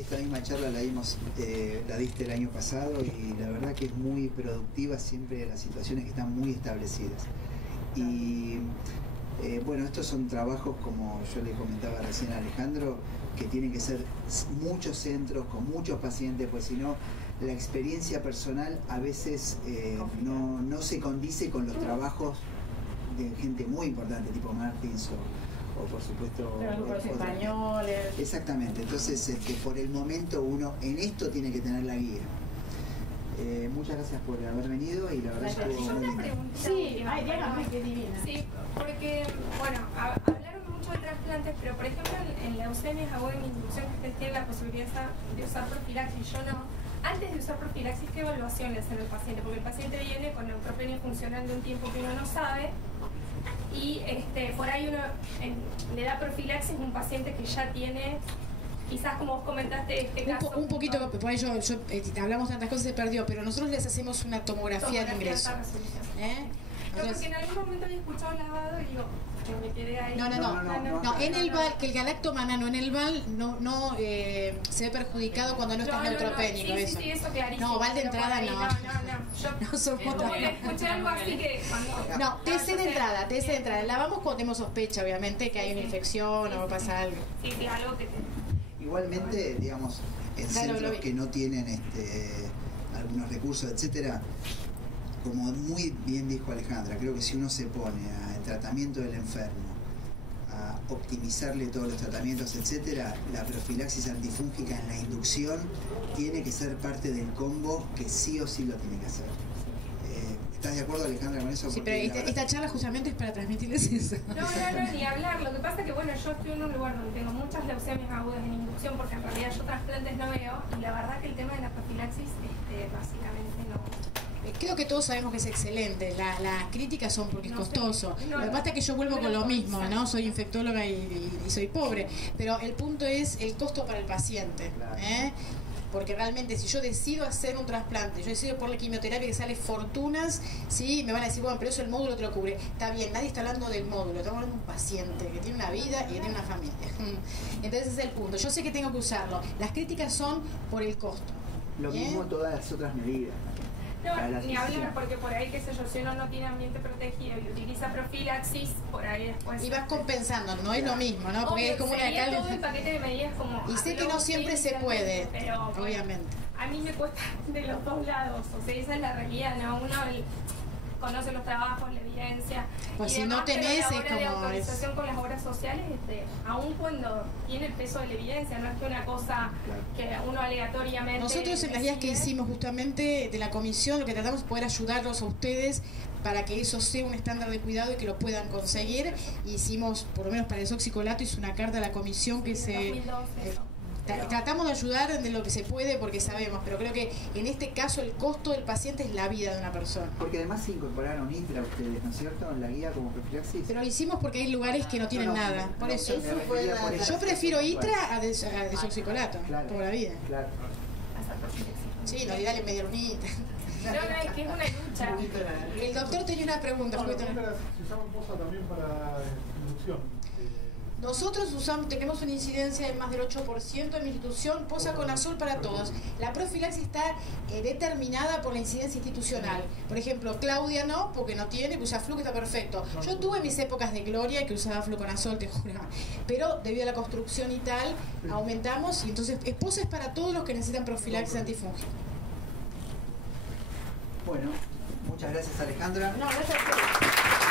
esta misma charla la diste el año pasado, y la verdad que es muy productiva siempre las situaciones que están muy establecidas. Y bueno, estos son trabajos, como yo le comentaba recién a Alejandro, que tienen que ser muchos centros, con muchos pacientes, pues si no, la experiencia personal a veces no se condice con los trabajos de gente muy importante, tipo Martins o por supuesto Pero los otra- españoles. Exactamente, entonces por el momento uno en esto tiene que tener la guía. Muchas gracias por haber venido y la verdad Gracias. estuvo Yo muy una lindo. pregunta. Sí, última, ay, dígame, perdón. qué divina. Sí, porque, bueno, hablaron mucho de trasplantes, pero por ejemplo en leucemias agudas en inducción que ustedes tienen la posibilidad de usar profilaxis, yo no. Antes de usar profilaxis, ¿qué evaluación le hacen al paciente? Porque el paciente viene con neutropenia funcional de un tiempo que uno no sabe y por ahí uno le da profilaxis a un paciente que ya tiene, quizás como vos comentaste, caso. Un poquito, por ahí hablamos tantas cosas, se perdió, pero nosotros les hacemos una tomografía de ingreso. alta resolución. ¿Eh? No, porque en algún momento había escuchado lavado y digo, que me quedé ahí. No, en el VAL, que el galactomanano en el VAL no se ve perjudicado cuando no está neutropénico. Sí, sí, eso clarísimo. No, VAL de Pero entrada por ahí, no. Yo No somos como tan- que escuché algo así que cuando... No, TC yo de sé. entrada, TC de entrada. Lavamos cuando tenemos sospecha, obviamente, que hay una infección o pasa algo. Sí, sí, algo que te... Igualmente, digamos, en Claro, lo centros vi. que no tienen algunos recursos, etcétera, como muy bien dijo Alejandra, creo que si uno se pone al tratamiento del enfermo, a optimizarle todos los tratamientos, etcétera, la profilaxis antifúngica en la inducción tiene que ser parte del combo que sí o sí lo tiene que hacer. ¿Estás de acuerdo, Alejandra, con eso? Sí, Porque pero la verdad- esta charla justamente es para transmitirles eso. No, ni hablar. Lo que pasa es que, bueno, yo estoy en un lugar donde tengo muchas leucemias agudas en inducción porque en realidad yo trasplantes no veo y la verdad que el tema de la profilaxis básicamente no... Creo que todos sabemos que es excelente. Las críticas son porque es No sé. costoso. No, Lo que pasa es que yo vuelvo no con lo lo puedo mismo, usar. ¿no? Soy infectóloga y soy pobre. Pero el punto es el costo para el paciente. Claro. Porque realmente si yo decido hacer un trasplante, yo decido por la quimioterapia que sale fortunas, sí, me van a decir, bueno, pero eso el módulo te lo cubre. Está bien, nadie está hablando del módulo, estamos hablando de un paciente que tiene una vida y que tiene una familia. Entonces ese es el punto. Yo sé que tengo que usarlo. Las críticas son por el costo. Lo ¿Bien? mismo todas las otras medidas. Para No, la ni hablar adquisición. porque por ahí, qué sé yo, si uno no tiene ambiente protegido y utiliza profilaxis, por ahí después... Y vas compensando, no es lo mismo, ¿no? Porque Obvio, es como una sería cal- todo el paquete de medidas como... Y sé que hacerlo no siempre se útil, puede, pero, bueno, obviamente. a mí me cuesta de los dos lados, o sea, esa es la realidad, ¿no? Uno conoce los trabajos, la evidencia. Pues y si no demás, pero tenés, a la es hora de como autorización con las obras sociales, aun cuando tiene el peso de la evidencia, no es que una cosa que uno aleatoriamente... Nosotros en las guías que decide. hicimos justamente de la comisión, lo que tratamos es poder ayudarlos a ustedes para que eso sea un estándar de cuidado y que lo puedan conseguir. Hicimos, por lo menos para el oxicolato, hizo una carta a la comisión que En se... 2012, eso. Tratamos de ayudar de lo que se puede porque sabemos, pero creo que en este caso el costo del paciente es la vida de una persona. Porque además se incorporaron ITRA ustedes, ¿no es cierto? En la guía como profilaxis. Pero lo hicimos porque hay lugares que no tienen No, nada, por no, eso. me refería por eso. Yo prefiero ITRA a desoxicolato, Claro. toda la vida. Claro. Hasta profilaxis. Sí, no, y dale media lunita. No, es que es una lucha. El doctor tenía una pregunta. Bueno, justo. si usaban posa también para inducción. Nosotros tenemos una incidencia de más del 8% en mi institución, posa con azul para todos. La profilaxis está determinada por la incidencia institucional. Por ejemplo, Claudia no, porque no tiene, que usa flu, que está perfecto. Yo tuve mis épocas de gloria que usaba fluconazol, te juro. Pero debido a la construcción y tal, aumentamos y entonces posa es para todos los que necesitan profilaxis antifúngica. Bueno, muchas gracias, Alejandra. No, gracias a ustedes.